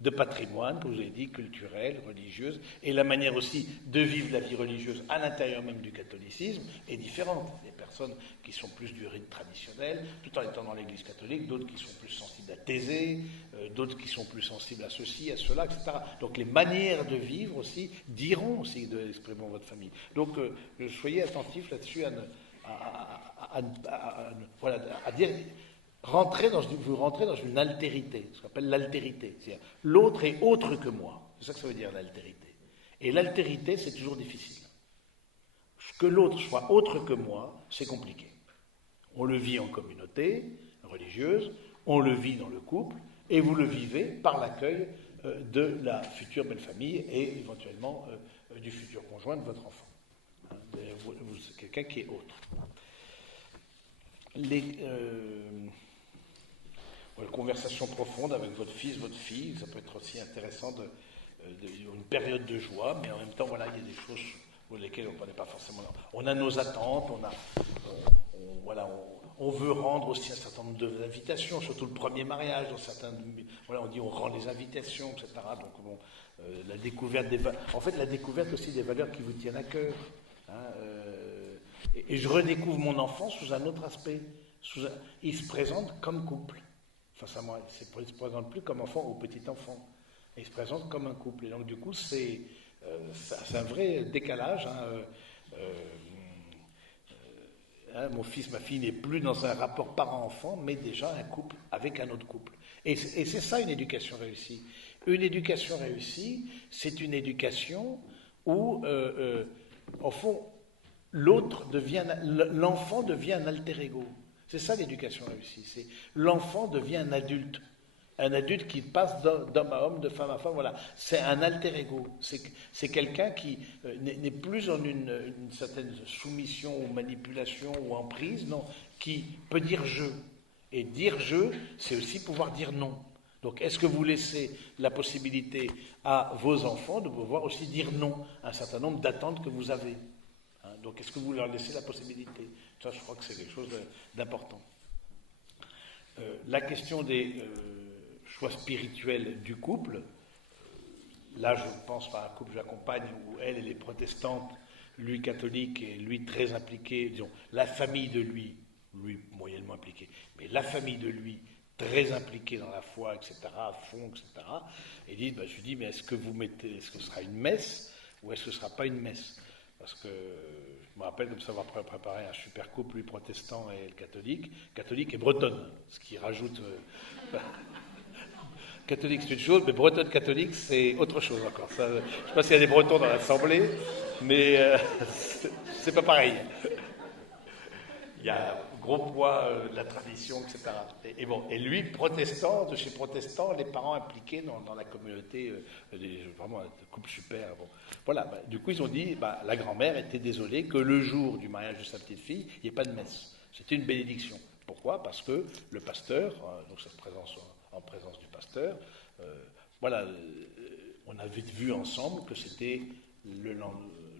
de patrimoine, comme je vous l'ai dit, culturelle, religieuse, et la manière aussi de vivre la vie religieuse à l'intérieur même du catholicisme est différente. Des personnes qui sont plus du rite traditionnel, tout en étant dans l'Église catholique, d'autres qui sont plus sensibles à Thésée, d'autres qui sont plus sensibles à ceci, à cela, etc. Donc les manières de vivre aussi diront aussi de l'exprimer votre famille. Donc soyez attentifs là-dessus à dire... vous rentrez dans une altérité, ce qu'on appelle l'altérité. C'est-à-dire, l'autre est autre que moi. C'est ça que ça veut dire l'altérité. Et l'altérité, c'est toujours difficile. Que l'autre soit autre que moi, c'est compliqué. On le vit en communauté religieuse, on le vit dans le couple, et vous le vivez par l'accueil de la future belle famille et éventuellement du futur conjoint de votre enfant. C'est quelqu'un qui est autre. Une conversation profonde avec votre fils, votre fille, ça peut être aussi intéressant une période de joie, mais en même temps, voilà, il y a des choses pour lesquelles on n'est pas forcément... On a nos attentes, on veut rendre aussi un certain nombre d'invitations, surtout le premier mariage, dans certains... Voilà, on dit on rend les invitations, etc. Donc, bon, la découverte la découverte aussi des valeurs qui vous tiennent à cœur. Hein, et je redécouvre mon enfant sous un autre aspect. Il se présente comme couple. Face à moi, il ne se présente plus comme enfant ou petit enfant. Il se présente comme un couple. Et donc, du coup, c'est un vrai décalage. Mon fils, ma fille n'est plus dans un rapport parent-enfant, mais déjà un couple avec un autre couple. Et c'est ça une éducation réussie. Une éducation réussie, c'est une éducation où, au fond, l'enfant devient un alter ego. C'est ça l'éducation réussie. C'est l'enfant devient un adulte qui passe d'homme à homme, de femme à femme. Voilà, c'est un alter ego. C'est quelqu'un qui n'est plus en une certaine soumission ou manipulation ou emprise, non, qui peut dire je. Et dire je, c'est aussi pouvoir dire non. Donc, est-ce que vous laissez la possibilité à vos enfants de pouvoir aussi dire non à un certain nombre d'attentes que vous avez? Donc, est-ce que vous leur laissez la possibilité? Ça, je crois que c'est quelque chose d'important. La question des choix spirituels du couple, là, je pense par un couple que j'accompagne où elle est protestante, lui catholique et lui très impliqué, disons, la famille de lui moyennement impliqué, mais la famille de lui très impliquée dans la foi, etc., à fond, etc., et dit, je lui dis, mais est-ce que ce sera une messe ou est-ce que ce ne sera pas une messe? Parce que je me rappelle comme ça avoir préparé un super couple, lui protestant et le catholique et bretonne, ce qui rajoute... catholique c'est une chose, mais bretonne catholique c'est autre chose encore. Ça, je ne sais pas s'il y a des bretons dans l'assemblée, mais c'est pas pareil. Il y a un gros poids de la tradition, etc. Et lui, protestant, de chez protestant, les parents impliqués dans la communauté, vraiment un couple super. Bon. Voilà, du coup, ils ont dit, la grand-mère était désolée que le jour du mariage de sa petite-fille, il n'y ait pas de messe. C'était une bénédiction. Pourquoi? Parce que le pasteur, donc cette présence en présence du pasteur, on avait vu ensemble que c'était le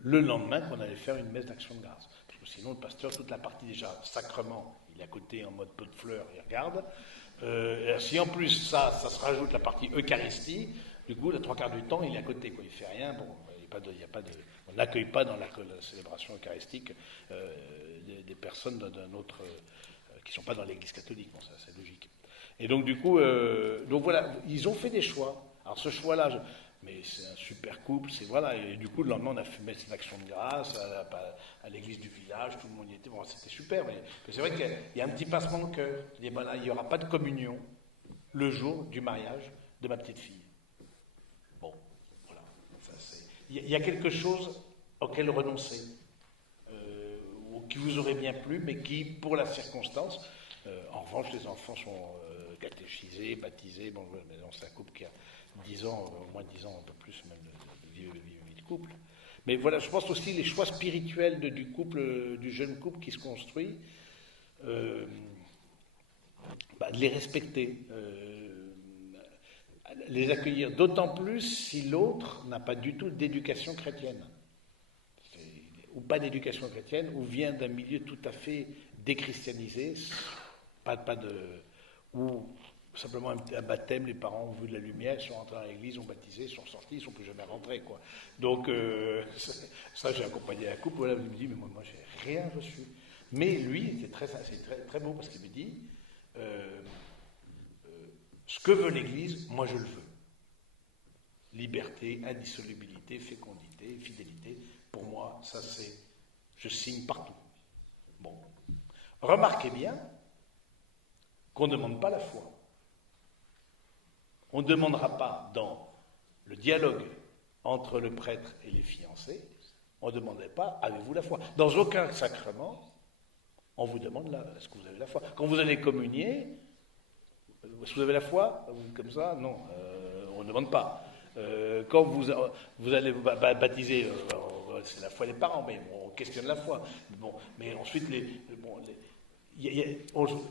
lendemain qu'on allait faire une messe d'action de grâce. Sinon, le pasteur, toute la partie déjà sacrement, il est à côté en mode pot de fleurs, il regarde. Si en plus ça se rajoute la partie Eucharistie, du coup, les 3/4 du temps, il est à côté, quoi. Il ne fait rien. Bon, on n'accueille pas dans la célébration eucharistique des personnes d'un autre qui ne sont pas dans l'Église catholique, bon, ça c'est logique. Et donc du coup, donc voilà, ils ont fait des choix. Alors ce choix-là, mais c'est un super couple, c'est voilà. Et du coup, le lendemain, on a fait cette action de grâce à l'église du village, tout le monde y était. Bon, c'était super, mais c'est vrai qu'il y a un petit pincement de cœur. Il n'y aura pas de communion le jour du mariage de ma petite fille. Bon, voilà. Il y a quelque chose auquel renoncer, qui vous aurait bien plu, mais qui, pour la circonstance, en revanche, les enfants sont catéchisés, baptisés. Bon, c'est un couple qui a 10 ans, au moins 10 ans, un peu plus même de vie de couple. Mais voilà, je pense aussi les choix spirituels du couple, du jeune couple qui se construit, de les respecter, les accueillir, d'autant plus si l'autre n'a pas du tout d'éducation chrétienne, ou pas d'éducation chrétienne, ou vient d'un milieu tout à fait déchristianisé, ou simplement un baptême, les parents ont vu de la lumière, ils sont rentrés dans l'église, ont baptisé, ils sont sortis, ils ne sont plus jamais rentrés, quoi. Donc, ça, j'ai accompagné un couple, voilà, il me dit, mais moi j'ai rien reçu. Mais lui, c'est très beau, parce qu'il me dit, ce que veut l'Église, moi je le veux. Liberté, indissolubilité, fécondité, fidélité, pour moi, ça c'est, je signe partout. Bon. Remarquez bien qu'on ne demande pas la foi. On ne demandera pas dans le dialogue entre le prêtre et les fiancés, on ne demandait pas, avez-vous la foi? Dans aucun sacrement, on vous demande est-ce que vous avez la foi? Quand vous allez communier, est-ce que vous avez la foi? Comme ça, non, on ne demande pas. Quand vous allez baptiser, c'est la foi des parents, mais bon, on questionne la foi. Bon, mais ensuite,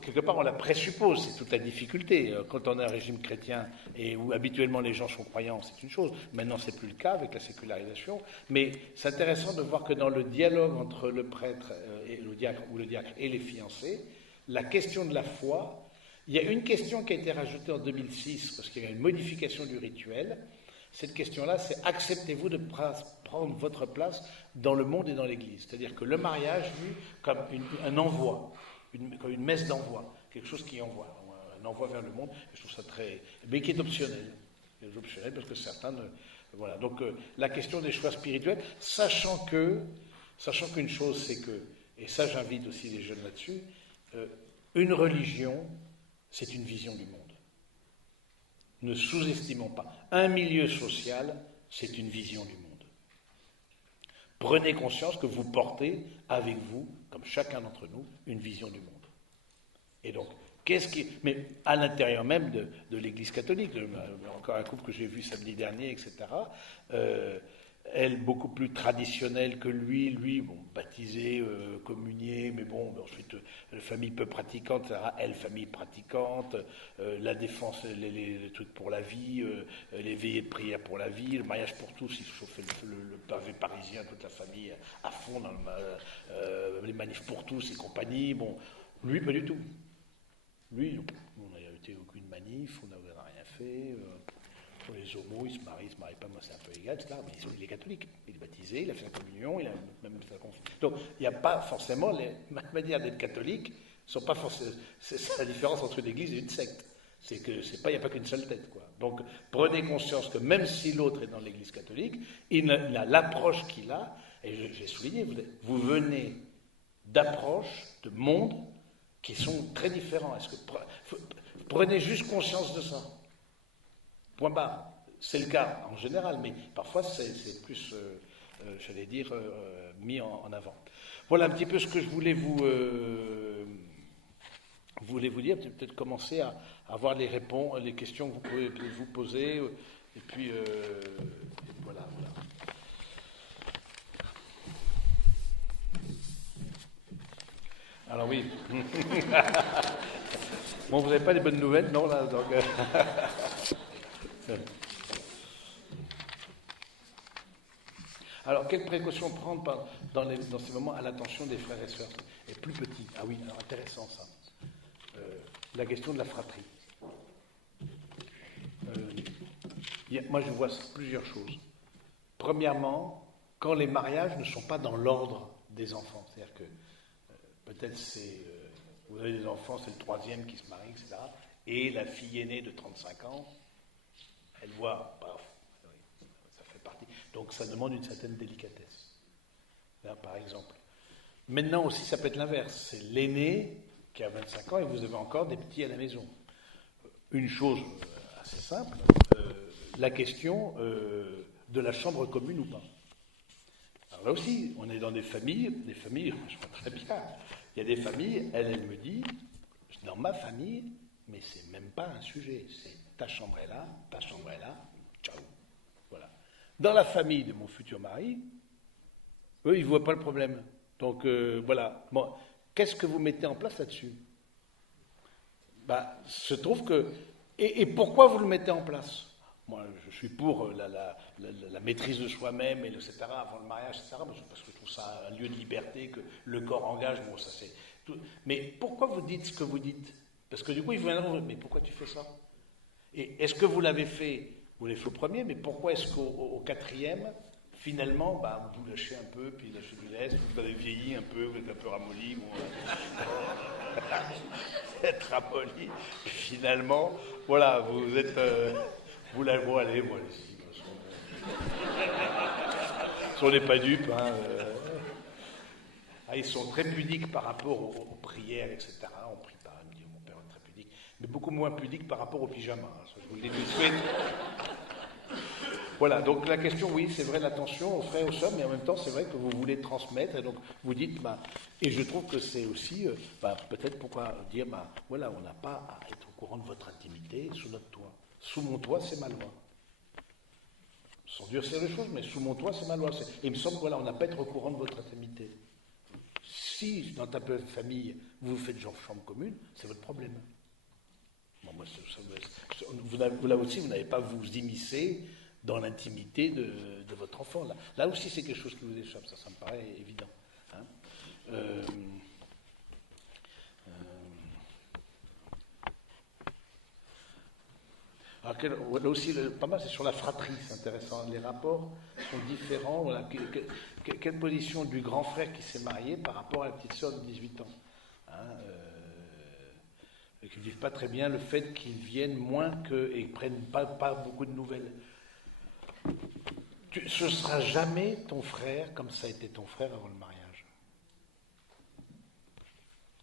quelque part, on la présuppose, c'est toute la difficulté. Quand on a un régime chrétien et où habituellement les gens sont croyants, c'est une chose. Maintenant, c'est plus le cas avec la sécularisation. Mais c'est intéressant de voir que dans le dialogue entre le prêtre et le diacre, ou le diacre et les fiancés, la question de la foi, il y a une question qui a été rajoutée en 2006, parce qu'il y a une modification du rituel. Cette question-là, c'est acceptez-vous de prendre votre place dans le monde et dans l'Église? C'est-à-dire que le mariage, vu comme un envoi, comme une messe d'envoi, quelque chose qui envoie, un envoi vers le monde, je trouve ça mais qui est optionnel. C'est optionnel parce que certains ne... Voilà, donc la question des choix spirituels, sachant qu'une chose, c'est que, et ça j'invite aussi les jeunes là-dessus, une religion, c'est une vision du monde. Ne sous-estimons pas. Un milieu social, c'est une vision du monde. Prenez conscience que vous portez avec vous, comme chacun d'entre nous, une vision du monde. Et donc, mais à l'intérieur même de l'Église catholique, encore un couple que j'ai vu samedi dernier, etc., elle beaucoup plus traditionnelle que lui, bon, baptisé, communié, mais bon, ensuite, famille peu pratiquante, etc., elle, famille pratiquante, la défense, les trucs pour la vie, les veillées de prière pour la vie, le mariage pour tous, il chauffait le pavé parisien, toute la famille à fond, dans les manifs pour tous et compagnie, bon, lui, pas du tout. Lui, on n'a été aucune manif, on n'avait rien fait. Pour les homos, ils se marient pas, moi c'est un peu égal, etc. Mais il est catholique, il est baptisé, il a fait la communion, il a même fait la confession. Donc il n'y a pas forcément, ma manière d'être catholique, sont pas forcément, c'est la différence entre une église et une secte. C'est que il n'y a pas qu'une seule tête, quoi. Donc prenez conscience que même si l'autre est dans l'église catholique, il a l'approche qu'il a, et j'ai souligné, vous venez d'approches, de mondes qui sont très différents. Prenez juste conscience de ça. Point barre. C'est le cas en général, mais parfois c'est plus, j'allais dire, mis en avant. Voilà un petit peu ce que je voulais vous dire. Peut-être commencer à voir les questions que vous pouvez vous poser, et puis voilà. Alors oui. Bon, vous n'avez pas les bonnes nouvelles, non là, donc, Alors, quelles précautions prendre dans ces moments à l'attention des frères et sœurs et plus petits? Ah oui, alors intéressant ça. La question de la fratrie. Moi, je vois plusieurs choses. Premièrement, quand les mariages ne sont pas dans l'ordre des enfants, c'est-à-dire que peut-être vous avez des enfants, c'est le troisième qui se marie, etc. Et la fille aînée de 35 ans, elle voit, paf, ça fait partie. Donc ça demande une certaine délicatesse. Là, par exemple. Maintenant aussi, ça peut être l'inverse. C'est l'aîné qui a 25 ans et vous avez encore des petits à la maison. Une chose assez simple, la question de la chambre commune ou pas. Alors là aussi, on est dans des familles, je vois très bien. Il y a des familles, elle me dit, dans ma famille, mais c'est même pas un sujet. C'est ta chambre est là, ciao. Voilà. Dans la famille de mon futur mari, eux, ils ne voient pas le problème. Donc voilà. Bon, qu'est-ce que vous mettez en place là-dessus? Se trouve que. Et pourquoi vous le mettez en place? Moi, je suis pour la maîtrise de soi-même, etc., avant le mariage, etc., parce que je trouve ça un lieu de liberté, que le corps engage, bon, ça c'est... Tout. Mais pourquoi vous dites ce que vous dites? Parce que du coup, ils vont dire, mais pourquoi tu fais ça? Et est-ce que vous l'avez fait? Vous l'avez fait au premier, mais pourquoi est-ce qu'au quatrième, finalement, vous lâchez un peu, puis lâchez du lest, vous avez vieilli un peu, vous êtes un peu ramolli, vous êtes ramolli, puis finalement, voilà, vous êtes... Vous la voyez, allez, moi, allez-y. On n'est pas dupes. Hein, ils sont très pudiques par rapport aux prières, etc. On ne prie pas, mon père est très pudique. Mais beaucoup moins pudique par rapport au pyjama. Hein, ça, je vous le dis tout de suite. Voilà, donc la question, oui, c'est vrai, l'attention aux frères et aux sœurs, mais en même temps, c'est vrai que vous voulez transmettre. Et donc, vous dites, et je trouve que c'est aussi, peut-être pourquoi dire, voilà, on n'a pas à être au courant de votre intimité sous notre toit. Sous mon toit, c'est ma loi. Sans durcir les choses, mais sous mon toit, c'est ma loi. Et il me semble, voilà, on n'a pas à être au courant de votre intimité. Si, dans ta famille, vous faites genre chambre commune, c'est votre problème. Bon, moi, là aussi, vous n'avez pas à vous immiscer dans l'intimité de votre enfant. Là aussi, c'est quelque chose qui vous échappe, ça me paraît évident. Hein. Alors, là aussi, pas mal, c'est sur la fratrie, c'est intéressant. Les rapports sont différents. Voilà. Quelle position du grand frère qui s'est marié par rapport à la petite sœur de 18 ans, qui ne vivent pas très bien le fait qu'ils viennent moins et ne prennent pas beaucoup de nouvelles. Ce ne sera jamais ton frère comme ça a été ton frère avant le mariage.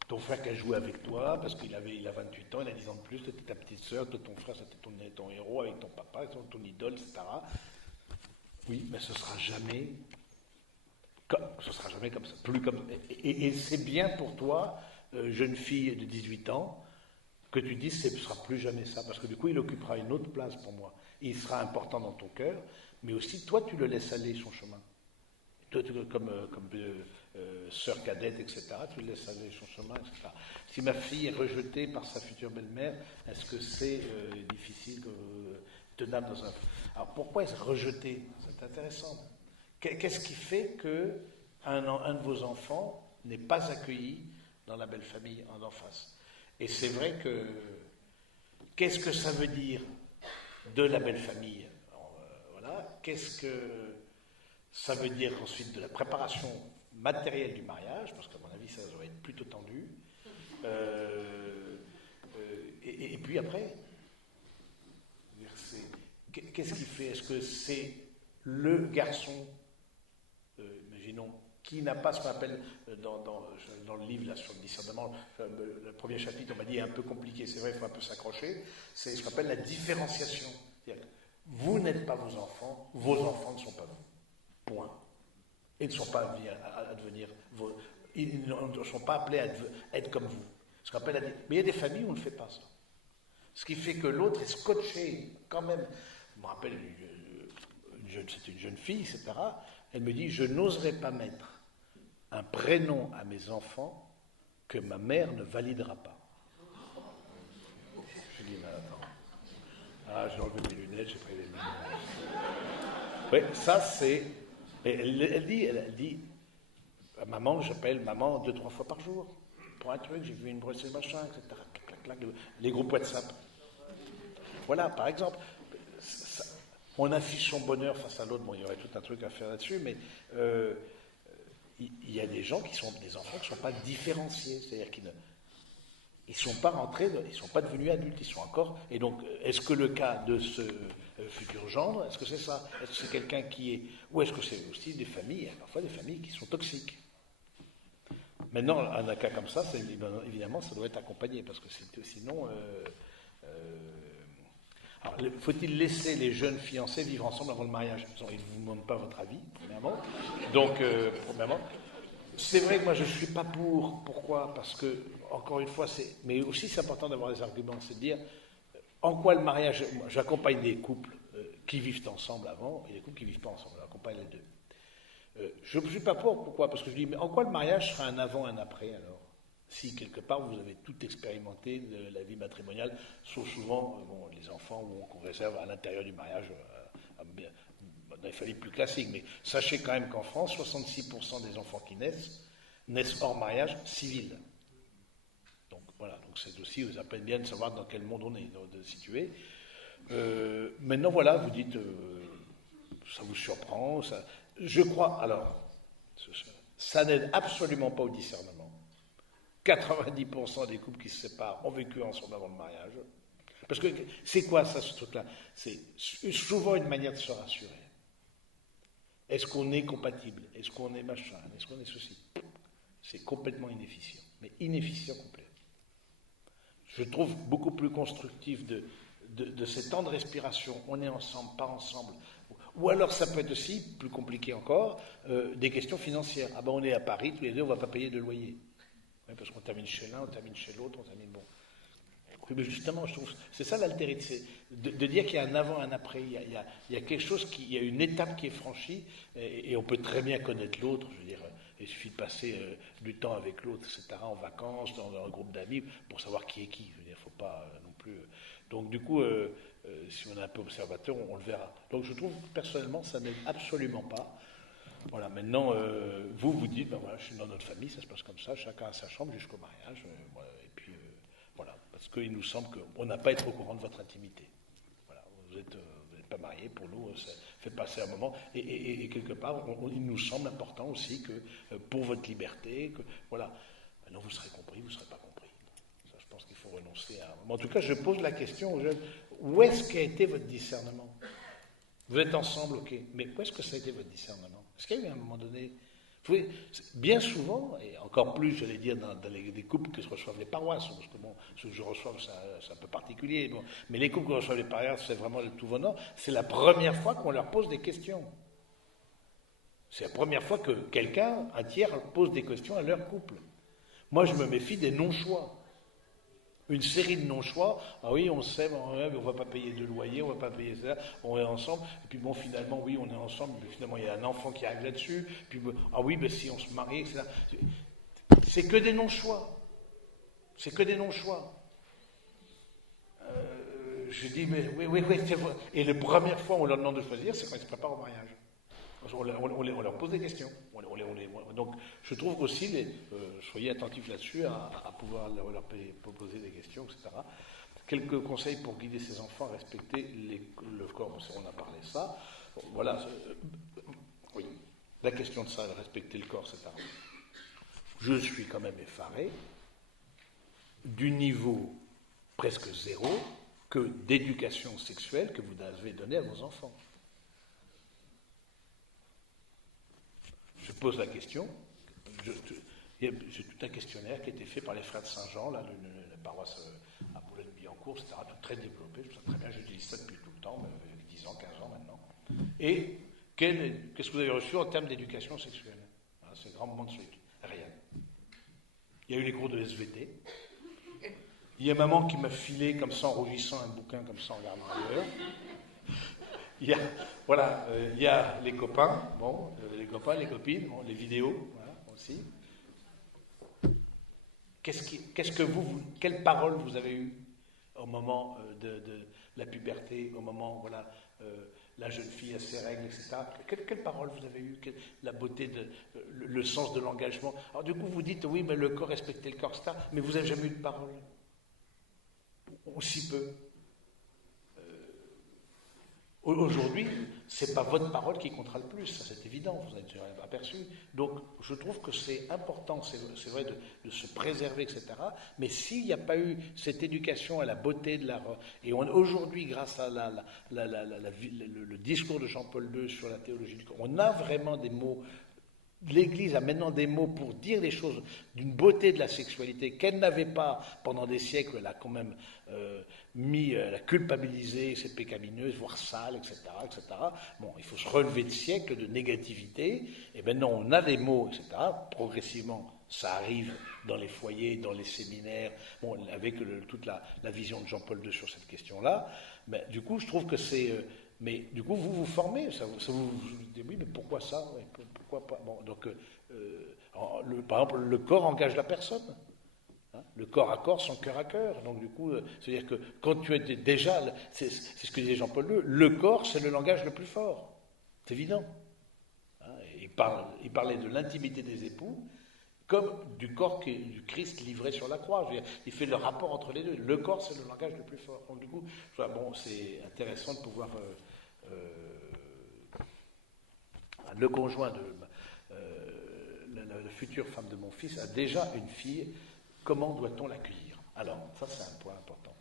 Ton frère qui a joué avec toi, parce qu'il a 28 ans, il a 10 ans de plus, c'était ta petite sœur, ton frère c'était ton héros avec ton papa, ton idole, etc. Oui, mais ce sera jamais comme ça. Plus comme, et c'est bien pour toi, jeune fille de 18 ans, que tu dises ce ne sera plus jamais ça, parce que du coup il occupera une autre place pour moi. Il sera important dans ton cœur, mais aussi toi tu le laisses aller son chemin. Toi, comme sœur cadette, etc., tu le laisses aller son chemin, etc. Si ma fille est rejetée par sa future belle-mère, est-ce que c'est difficile, tenable dans un... Alors pourquoi est-ce rejeté? C'est intéressant. Qu'est-ce qui fait qu'un de vos enfants n'est pas accueilli dans la belle famille en face? Et c'est vrai que... Qu'est-ce que ça veut dire de la belle famille? Voilà. Qu'est-ce que... Ça veut dire ensuite de la préparation matérielle du mariage, parce qu'à mon avis, ça doit être plutôt tendu. Et puis après, qu'est-ce qui fait? Est-ce que c'est le garçon, imaginons, qui n'a pas ce qu'on appelle, dans le livre là, sur le discernement, le premier chapitre, on m'a dit est un peu compliqué, c'est vrai, il faut un peu s'accrocher, c'est ce qu'on appelle la différenciation. C'est-à-dire, vous n'êtes pas vos enfants ne sont pas vous. Point. Ils ne sont pas à devenir ils ne sont pas appelés à être comme vous. Ce qu'on appelle mais il y a des familles où on ne fait pas ça. Ce qui fait que l'autre est scotché quand même. Je me rappelle, c'était une jeune fille, etc. Elle me dit, je n'oserais pas mettre un prénom à mes enfants que ma mère ne validera pas. Je dis, mais attends. J'ai enlevé mes lunettes, j'ai pris les lunettes. Oui, ça c'est... Elle dit, maman, j'appelle maman 2-3 fois par jour pour un truc, j'ai vu une brosse et machin, etc. Les groupes WhatsApp. Voilà, par exemple, on affiche son bonheur face à l'autre. Bon, il y aurait tout un truc à faire là-dessus, mais il y a des gens qui sont des enfants qui ne sont pas différenciés, c'est-à-dire qu'ils ne... ils ne sont pas rentrés, ils ne sont pas devenus adultes, ils sont encore... Et donc, est-ce que le cas de ce futur gendre, est-ce que c'est ça? Est-ce que c'est quelqu'un qui est... Ou est-ce que c'est aussi des familles, parfois des familles qui sont toxiques? Maintenant, un cas comme ça, évidemment, ça doit être accompagné, parce que sinon... alors, faut-il laisser les jeunes fiancés vivre ensemble avant le mariage? Ils ne vous demandent pas votre avis, premièrement. Donc, premièrement, c'est vrai que moi, je ne suis pas pour. Pourquoi? Parce que, encore une fois, mais aussi c'est important d'avoir des arguments, c'est de dire en quoi le mariage... J'accompagne des couples qui vivent ensemble avant et des couples qui ne vivent pas ensemble. J'accompagne les deux. Je ne suis pas pour. Pourquoi? Parce que je dis, mais en quoi le mariage sera un avant, un après, alors? Si quelque part vous avez tout expérimenté de la vie matrimoniale, sauf souvent les enfants qu'on réserve à l'intérieur du mariage dans les familles plus classiques. Mais sachez quand même qu'en France, 66% des enfants qui naissent hors mariage civil. Donc voilà, donc c'est aussi, vous appelez bien de savoir dans quel monde on est de situé. Maintenant voilà, vous dites, ça vous surprend, je crois, alors, ça n'aide absolument pas au discernement. 90% des couples qui se séparent ont vécu ensemble avant le mariage. Parce que c'est quoi ça, ce truc-là? C'est souvent une manière de se rassurer. Est-ce qu'on est compatible? Est-ce qu'on est machin? Est-ce qu'on est ceci? C'est complètement inefficient. Mais inefficient complet. Je trouve beaucoup plus constructif de ces temps de respiration. On est ensemble, pas ensemble. Ou alors ça peut être aussi, plus compliqué encore, des questions financières. Ah ben on est à Paris, tous les deux, on ne va pas payer de loyer. Parce qu'on termine chez l'un, on termine chez l'autre, on termine bon. Oui, mais justement, je trouve, c'est ça l'altérité, de dire qu'il y a un avant, un après. Il y a quelque chose, il y a une étape qui est franchie, et on peut très bien connaître l'autre. Je veux dire, il suffit de passer du temps avec l'autre, etc., en vacances, dans un groupe d'amis, pour savoir qui est qui. Je veux dire, il ne faut pas non plus. Donc, du coup, si on est un peu observateur, on le verra. Donc, je trouve personnellement, ça n'aide absolument pas. Voilà, maintenant, vous dites, ben voilà, je suis dans notre famille, ça se passe comme ça, chacun a sa chambre jusqu'au mariage, et puis voilà, parce qu'il nous semble qu'on n'a pas à être au courant de votre intimité. Voilà, vous n'êtes pas mariés, pour nous, ça fait passer un moment, et quelque part, il nous semble important aussi que pour votre liberté, que voilà, maintenant vous serez compris, vous ne serez pas compris. Ça, je pense qu'il faut renoncer à... Mais en tout cas, je pose la question aux jeunes, où est-ce qu'a été votre discernement? Vous êtes ensemble, ok, mais où est-ce que ça a été votre discernement? Est-ce qu'il y a eu à un moment donné... Bien souvent, et encore plus, j'allais dire, dans des couples que reçoivent les paroisses, parce que bon, ceux que je reçois, c'est un peu particulier, bon, mais les couples que reçoivent les paroisses, c'est vraiment le tout venant, c'est la première fois qu'on leur pose des questions. C'est la première fois que quelqu'un, un tiers, pose des questions à leur couple. Moi, je me méfie des non-choix. Une série de non-choix. Ah oui, on s'aime, on ne va pas payer de loyer, on ne va pas payer ça, on est ensemble. Et puis bon, finalement, oui, on est ensemble, mais finalement, il y a un enfant qui arrive là-dessus. Puis, ah oui, ben si on se marie, etc. C'est que des non-choix. C'est que des non-choix. Je dis, mais oui, c'est vrai. Et la première fois où on leur demande de choisir, c'est quand ils se préparent au mariage. On leur pose des questions. Donc, je trouve aussi, soyez attentifs là-dessus, à pouvoir leur poser des questions, etc. Quelques conseils pour guider ses enfants à respecter le corps. On a parlé de ça. Voilà. Oui. La question de ça, de respecter le corps, etc. Je suis quand même effaré du niveau presque zéro d'éducation sexuelle que vous avez donné à vos enfants. Je pose la question, j'ai tout un questionnaire qui a été fait par les frères de Saint-Jean, la paroisse à Boulogne-Billancourt, etc., tout très développé, je sais très bien, j'utilise ça depuis tout le temps, 10 ans, 15 ans maintenant. Et qu'est-ce que vous avez reçu en termes d'éducation sexuelle? C'est un grand moment de suite. Rien. Il y a eu les cours de SVT. Il y a maman qui m'a filé comme ça en rougissant un bouquin comme ça en regardant ailleurs. Il y a les copains, les copains, les copines, les vidéos, voilà, aussi. Quelle parole vous avez eue au moment de la puberté, au moment, voilà, la jeune fille a ses règles, etc. Quelle parole vous avez eue? La beauté, le sens de l'engagement. Alors du coup, vous dites, oui, mais le corps, respecter le corps, etc. Mais vous n'avez jamais eu de parole. Ou si peu. Aujourd'hui, c'est pas votre parole qui comptera le plus, ça c'est évident, vous en êtes aperçu. Donc je trouve que c'est important, c'est vrai de se préserver, etc. Mais s'il n'y a pas eu cette éducation à la beauté de l'art, et aujourd'hui, grâce à le discours de Jean-Paul II sur la théologie du corps, on a vraiment des mots. L'Église a maintenant des mots pour dire des choses d'une beauté de la sexualité qu'elle n'avait pas pendant des siècles. Elle a quand même elle a culpabilisé, c'est pécamineuse, voire sale, etc., etc. Bon, il faut se relever de siècles de négativité. Et maintenant, on a des mots, etc. Progressivement, ça arrive dans les foyers, dans les séminaires, bon, avec toute la vision de Jean-Paul II sur cette question-là. Mais du coup, je trouve que c'est... mais du coup, vous vous formez, vous dites, oui, mais pourquoi ça? Pourquoi pas? Bon, donc, par exemple, le corps engage la personne. Hein, le corps à corps, son cœur à cœur. Donc, du coup, c'est-à-dire que quand tu étais déjà, c'est ce que disait Jean-Paul II, le corps, c'est le langage le plus fort. C'est évident. Hein, il parlait de l'intimité des époux comme du corps du Christ livré sur la croix. Je veux dire, il fait le rapport entre les deux. Le corps, c'est le langage le plus fort. Donc, du coup, bon, c'est intéressant de pouvoir... le conjoint de la future femme de mon fils a déjà une fille. Comment doit-on l'accueillir? Alors, ça c'est un point important.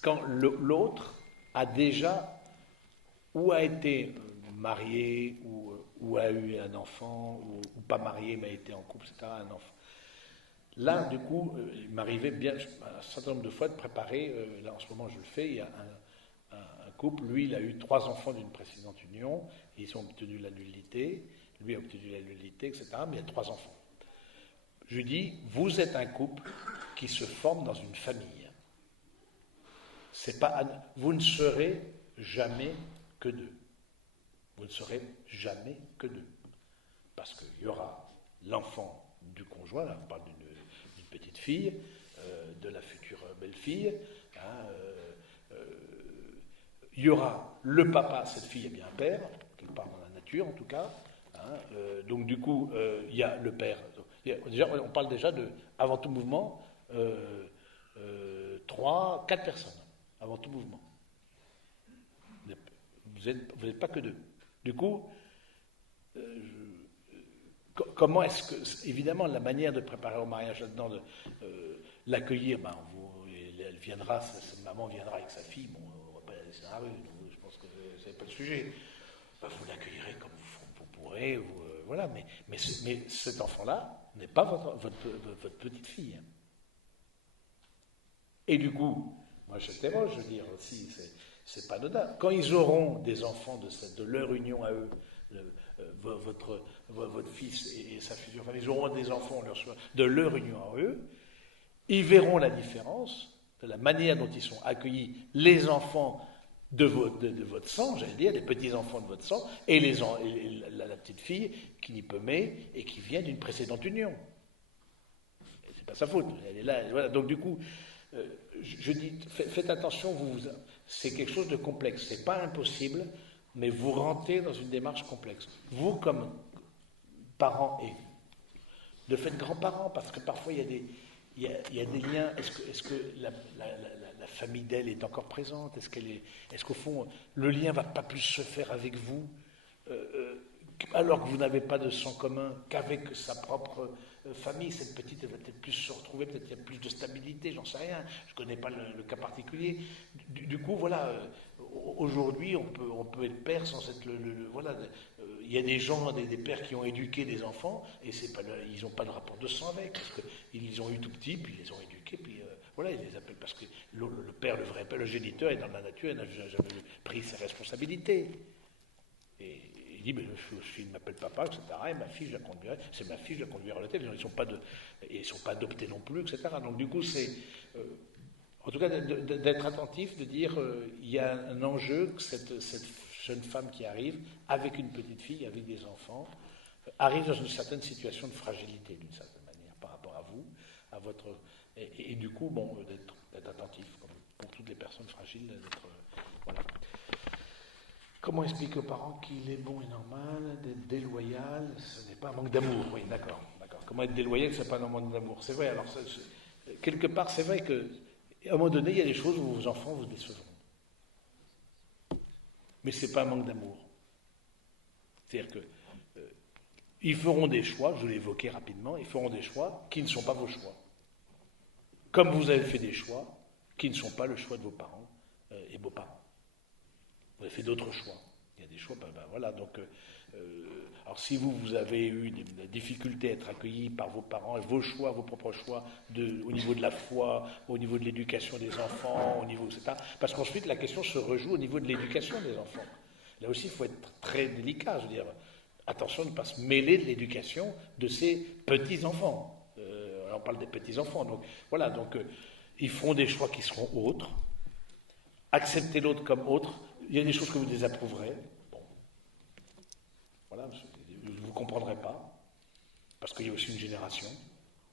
Quand l'autre a déjà ou a été marié ou a eu un enfant ou pas marié mais a été en couple, etc., un enfant. Là, du coup, il m'arrivait bien un certain nombre de fois de préparer, là en ce moment je le fais, il y a un couple, lui il a eu 3 enfants d'une précédente union, ils ont obtenu la nullité, lui a obtenu la nullité, etc., mais il y a 3 enfants. Je dis, vous êtes un couple qui se forme dans une famille. C'est pas, vous ne serez jamais que 2. Vous ne serez jamais que 2. Parce qu'il y aura l'enfant du conjoint, là on parle d'une petite fille, de la future belle-fille, hein, il y aura le papa, cette fille a bien un père, quelque part dans la nature en tout cas, hein, donc du coup il y a le père. Déjà, on parle déjà de, avant tout mouvement, 3, 4 personnes, avant tout mouvement. Vous n'êtes pas que 2. Du coup, comment est-ce que, évidemment, la manière de préparer au mariage là-dedans, de l'accueillir, ben, elle viendra, sa maman viendra avec sa fille, bon, on va pas la laisser dans la rue, donc, je pense que ce n'est pas le sujet. Ben, vous l'accueillerez comme vous pourrez, voilà, mais cet enfant-là n'est pas votre petite fille. Et du coup, moi j'interroge, je veux dire aussi, c'est pas anodin. Quand ils auront des enfants de leur union à eux, votre fils et sa future femme, ils auront des enfants de leur union à eux, ils verront la différence de la manière dont ils sont accueillis, les enfants de votre sang, j'allais dire, les petits-enfants de votre sang, et la petite fille qui n'y peut mais et qui vient d'une précédente union. C'est pas sa faute, elle est là, voilà. Donc du coup, je dis, faites attention, c'est quelque chose de complexe, c'est pas impossible, mais vous rentrez dans une démarche complexe. Vous, comme parents et de fait grands-parents, parce que parfois il y a des liens. Est-ce que la famille d'elle est encore présente? Est-ce qu'au fond le lien va pas plus se faire avec vous, alors que vous n'avez pas de sang commun qu'avec sa propre famille? Cette petite, elle va peut-être plus se retrouver, peut-être qu'il y a plus de stabilité, j'en sais rien, je ne connais pas le cas particulier. Du coup, voilà, aujourd'hui, on peut être père sans être voilà, il y a des gens, des pères qui ont éduqué des enfants, et ils n'ont pas de rapport de sang avec, parce qu'ils les ont eu tout petits, puis ils les ont éduqués, puis voilà, ils les appellent, parce que le père, le vrai père, le géniteur est dans la nature, il n'a jamais pris ses responsabilités. Et il dit, mais le fils m'appelle papa, etc. Et ma fille, je la conduirai. C'est ma fille, je la conduirai à l'hôtel. Ils ne sont pas adoptés non plus, etc. Donc du coup, c'est, en tout cas, d'être attentif, de dire, il y a un enjeu que cette jeune femme qui arrive, avec une petite fille, avec des enfants, arrive dans une certaine situation de fragilité, d'une certaine manière, par rapport à vous, à votre, et du coup, bon, d'être attentif, comme pour toutes les personnes fragiles, voilà. Comment expliquer aux parents qu'il est bon et normal d'être déloyal? Ce n'est pas un manque d'amour. Oui, d'accord. Comment être déloyal, ce n'est pas un manque d'amour? C'est vrai, alors, quelque part, c'est vrai qu'à un moment donné, il y a des choses où vos enfants vous décevront. mais ce n'est pas un manque d'amour. C'est-à-dire que ils feront des choix, je l'ai évoqué rapidement, ils feront des choix qui ne sont pas vos choix. Comme vous avez fait des choix qui ne sont pas le choix de vos parents et beaux-parents. Vous avez fait d'autres choix. Il y a des choix, voilà. Donc, alors si vous avez eu des difficultés à être accueillis par vos parents, vos choix, vos propres choix, au niveau de la foi, au niveau de l'éducation des enfants, au niveau, etc. Parce qu'ensuite, la question se rejoue au niveau de l'éducation des enfants. Là aussi, il faut être très délicat, je veux dire. Attention de ne pas se mêler de l'éducation de ces petits-enfants. On parle des petits-enfants. Donc, voilà, donc ils feront des choix qui seront autres. Acceptez l'autre comme autre. Il y a des choses que vous désapprouverez. Bon. Voilà, vous ne comprendrez pas. Parce qu'il y a aussi une génération,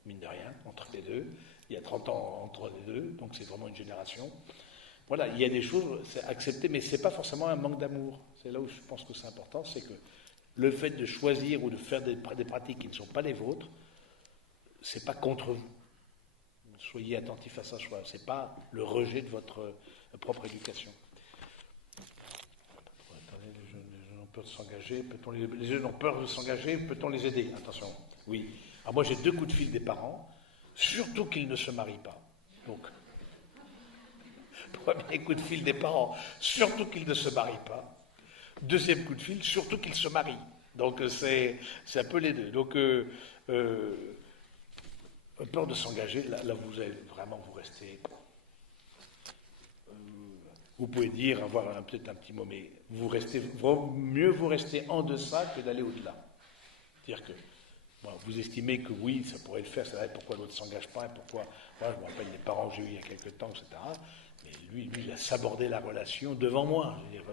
mine de rien, entre les deux. Il y a 30 ans entre les deux, donc c'est vraiment une génération. Voilà, il y a des choses, c'est accepté, mais ce n'est pas forcément un manque d'amour. C'est là où je pense que c'est important, c'est que le fait de choisir ou de faire des pratiques qui ne sont pas les vôtres, ce n'est pas contre vous. Soyez attentifs à ça, ce n'est pas le rejet de votre propre éducation. Attendez, les jeunes ont peur de s'engager, les jeunes ont peur de s'engager, peut-on les aider? Attention, oui. Alors moi j'ai 2 coups de fil des parents, surtout qu'ils ne se marient pas. Donc, premier coup de fil des parents, surtout qu'ils ne se marient pas. Deuxième coup de fil, surtout qu'ils se marient. Donc c'est un peu les deux. Donc peur de s'engager, là vous allez vraiment vous rester. Vous pouvez dire, avoir peut-être un petit mot, mais mieux vous rester en deçà que d'aller au-delà. C'est-à-dire que vous estimez que oui, ça pourrait le faire, c'est vrai, pourquoi l'autre ne s'engage pas, et pourquoi, moi, je me rappelle les parents que j'ai eu il y a quelques temps, etc. Mais lui, il a sabordé la relation devant moi. Je veux dire,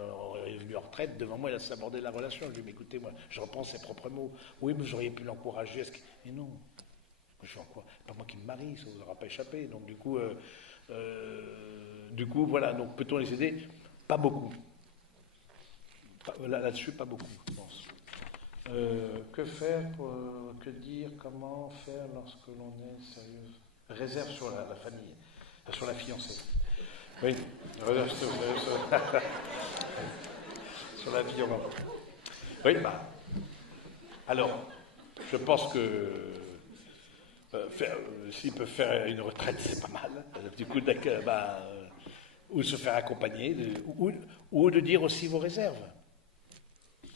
il est venu en retraite, devant moi, il a sabordé la relation. Je lui ai dit, mais écoutez, moi, je reprends ses propres mots. Oui, mais j'aurais pu l'encourager. Mais non, je suis en quoi? Pas moi qui me marie, ça ne vous aura pas échappé. Donc du coup, voilà. Donc peut-on les aider? Pas beaucoup. Là-dessus, pas beaucoup, je pense. Que faire, que dire, comment faire lorsque l'on est sérieuse? Réserve sur la famille, sur la fiancée. Oui, réserve sur la vie. Oui, alors, je pense que s'ils peuvent faire une retraite, c'est pas mal. Du coup, ou se faire accompagner, ou de dire aussi vos réserves.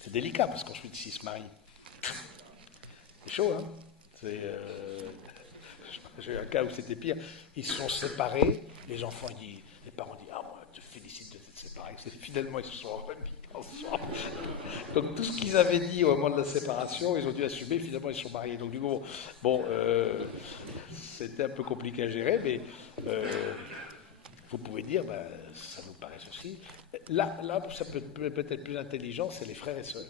C'est délicat, parce qu'ensuite, s'ils se marient, c'est chaud, hein. J'ai eu un cas où c'était pire. Ils se sont séparés, les parents disent, ah, moi, je te félicite de t'être séparés. Finalement, ils se sont remis ensemble. Donc, tout ce qu'ils avaient dit au moment de la séparation, ils ont dû assumer, finalement, ils se sont mariés. Donc, du coup, c'était un peu compliqué à gérer, mais vous pouvez dire, ça nous paraît ceci. Là, ça peut être plus intelligent, c'est les frères et sœurs.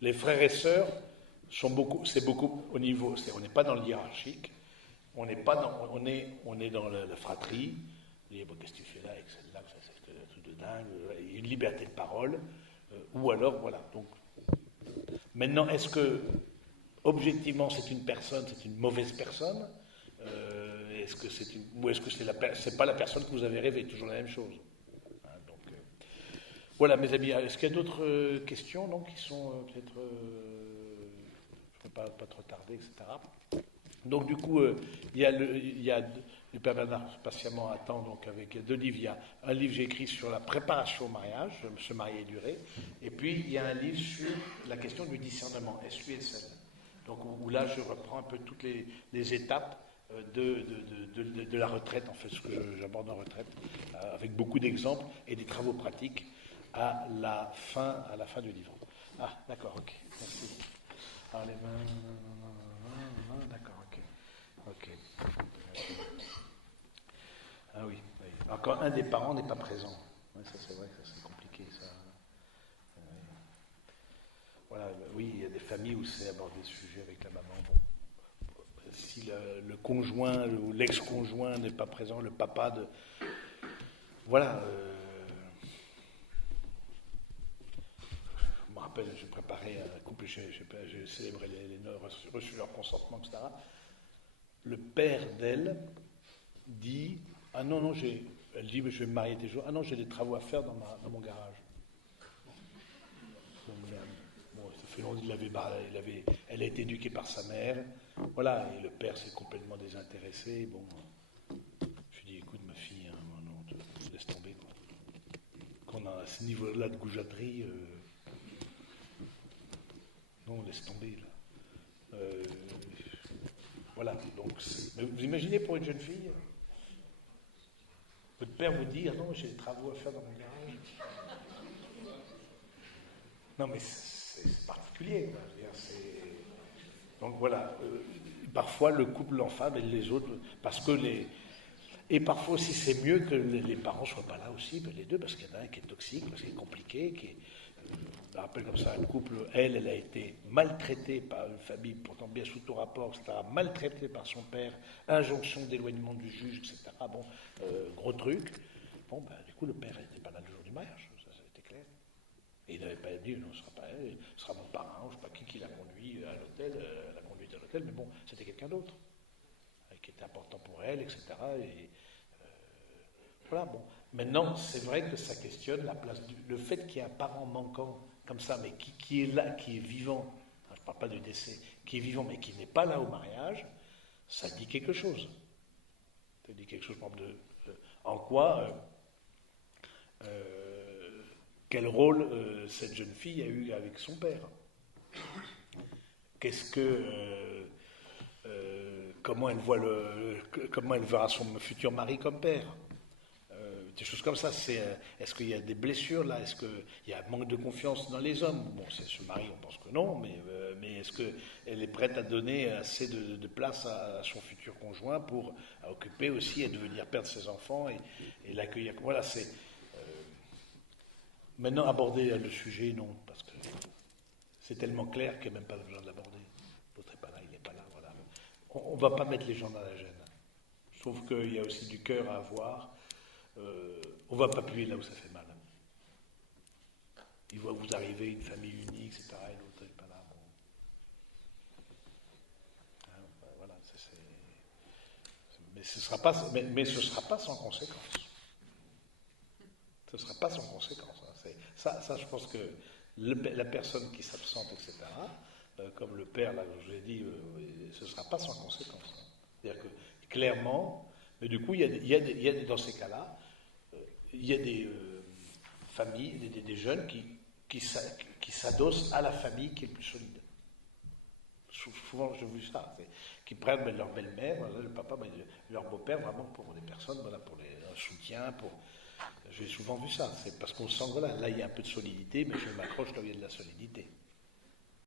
Les frères et sœurs c'est beaucoup au niveau, on n'est pas dans le hiérarchique, on est dans la fratrie. Vous dites, qu'est-ce que tu fais là avec celle-là, c'est un truc de dingue, une liberté de parole, ou alors, voilà. Donc, maintenant, est-ce que, objectivement, c'est une mauvaise personne, ou est-ce que c'est pas la personne que vous avez rêvé, toujours la même chose? Voilà, mes amis, est-ce qu'il y a d'autres questions qui sont peut-être... je ne veux pas trop tarder, etc. Donc, du coup, il y a le Père Bernard patiemment attend, donc avec 2 livres. Il y a un livre que j'ai écrit sur la préparation au mariage, se marier et durer. Et puis, il y a un livre sur la question du discernement, SU et SEL. Donc, où là, je reprends un peu toutes les étapes de la retraite, en fait, ce que j'aborde en retraite, avec beaucoup d'exemples et des travaux pratiques à la fin du livre. Ah, d'accord, ok, merci. Alors les mains, d'accord, ok. Ah oui. Alors quand un des parents n'est pas présent, ça c'est vrai que ça c'est compliqué, ça. Voilà, oui, il y a des familles où c'est aborder ce sujet avec la maman. Bon, si le conjoint ou l'ex-conjoint n'est pas présent, le papa de... Voilà. Je me rappelle, j'ai préparé un couple, j'ai célébré reçu leur consentement, etc. Le père d'elle dit, ah non, elle dit, mais je vais me marier tes jours. Ah non, j'ai des travaux à faire dans mon garage. Bon, ça fait longtemps elle a été éduquée par sa mère. Voilà, et le père s'est complètement désintéressé. Bon, je lui dis, écoute ma fille, hein, non, laisse tomber. Quoi. Qu'on a à ce niveau-là de goujaterie, non, laisse tomber. Là. Voilà, donc, mais vous imaginez pour une jeune fille, votre père vous dit, ah non, j'ai des travaux à faire dans mon garage. Non, mais c'est particulier. Quoi. Donc voilà, parfois le couple, l'enfant, et les autres, parce que et parfois aussi c'est mieux que les parents ne soient pas là aussi, les deux, parce qu'il y en a un qui est toxique, parce qu'il est compliqué, je me rappelle comme ça, un couple, elle a été maltraitée par une famille, pourtant bien sous tout rapport, etc., maltraitée par son père, injonction d'éloignement du juge, etc., bon, gros truc. Bon, ben, du coup, le père n'était pas là le jour du mariage, ça c'était clair. Et il n'avait pas dit, non, ce sera pas elle, ce sera mon parrain, je ne sais pas qui l'a conduit à l'hôtel, l'a conduite à l'hôtel, mais bon, c'était quelqu'un d'autre, qui était important pour elle, etc. Et voilà, bon. Maintenant, c'est vrai que ça questionne la place le fait qu'il y ait un parent manquant, comme ça, mais qui est là, qui est vivant, je ne parle pas de décès, qui est vivant, mais qui n'est pas là au mariage, ça dit quelque chose. Ça dit quelque chose, par exemple, en quoi... quel rôle cette jeune fille a eu avec son père. Comment elle voit comment elle verra son futur mari comme père. Des choses comme ça. Est-ce qu'il y a des blessures là? Est-ce qu'il y a un manque de confiance dans les hommes? Bon, c'est ce mari, on pense que non, mais est-ce qu'elle est prête à donner assez de place à son futur conjoint pour occuper aussi et devenir père de ses enfants et l'accueillir? Voilà, c'est... Maintenant, aborder le sujet, non, parce que c'est tellement clair qu'il n'y a même pas besoin de l'aborder. L'autre n'est pas là, il n'est pas là, voilà. On ne va pas mettre les gens dans la gêne. Je trouve qu'il y a aussi du cœur à avoir. On ne va pas appuyer là où ça fait mal. Il voit vous arriver une famille unie, etc., et l'autre n'est pas là. Bon. Hein, voilà, mais ce ne sera pas sans conséquence. Ce ne sera pas sans conséquence. Ça, je pense que la personne qui s'absente, etc., comme le père, là, je vous ai dit, ce ne sera pas sans conséquence. C'est-à-dire que, clairement, mais du coup, il y a dans ces cas-là, il y a des familles, des jeunes qui s'adossent à la famille qui est le plus solide. Souvent, j'ai vu ça, qui prennent leur belle-mère, le papa, leur beau-père, vraiment pour des personnes, voilà, pour un soutien, j'ai souvent vu ça, c'est parce qu'on sent, voilà, là il y a un peu de solidité, mais je m'accroche là où il y a de la solidité.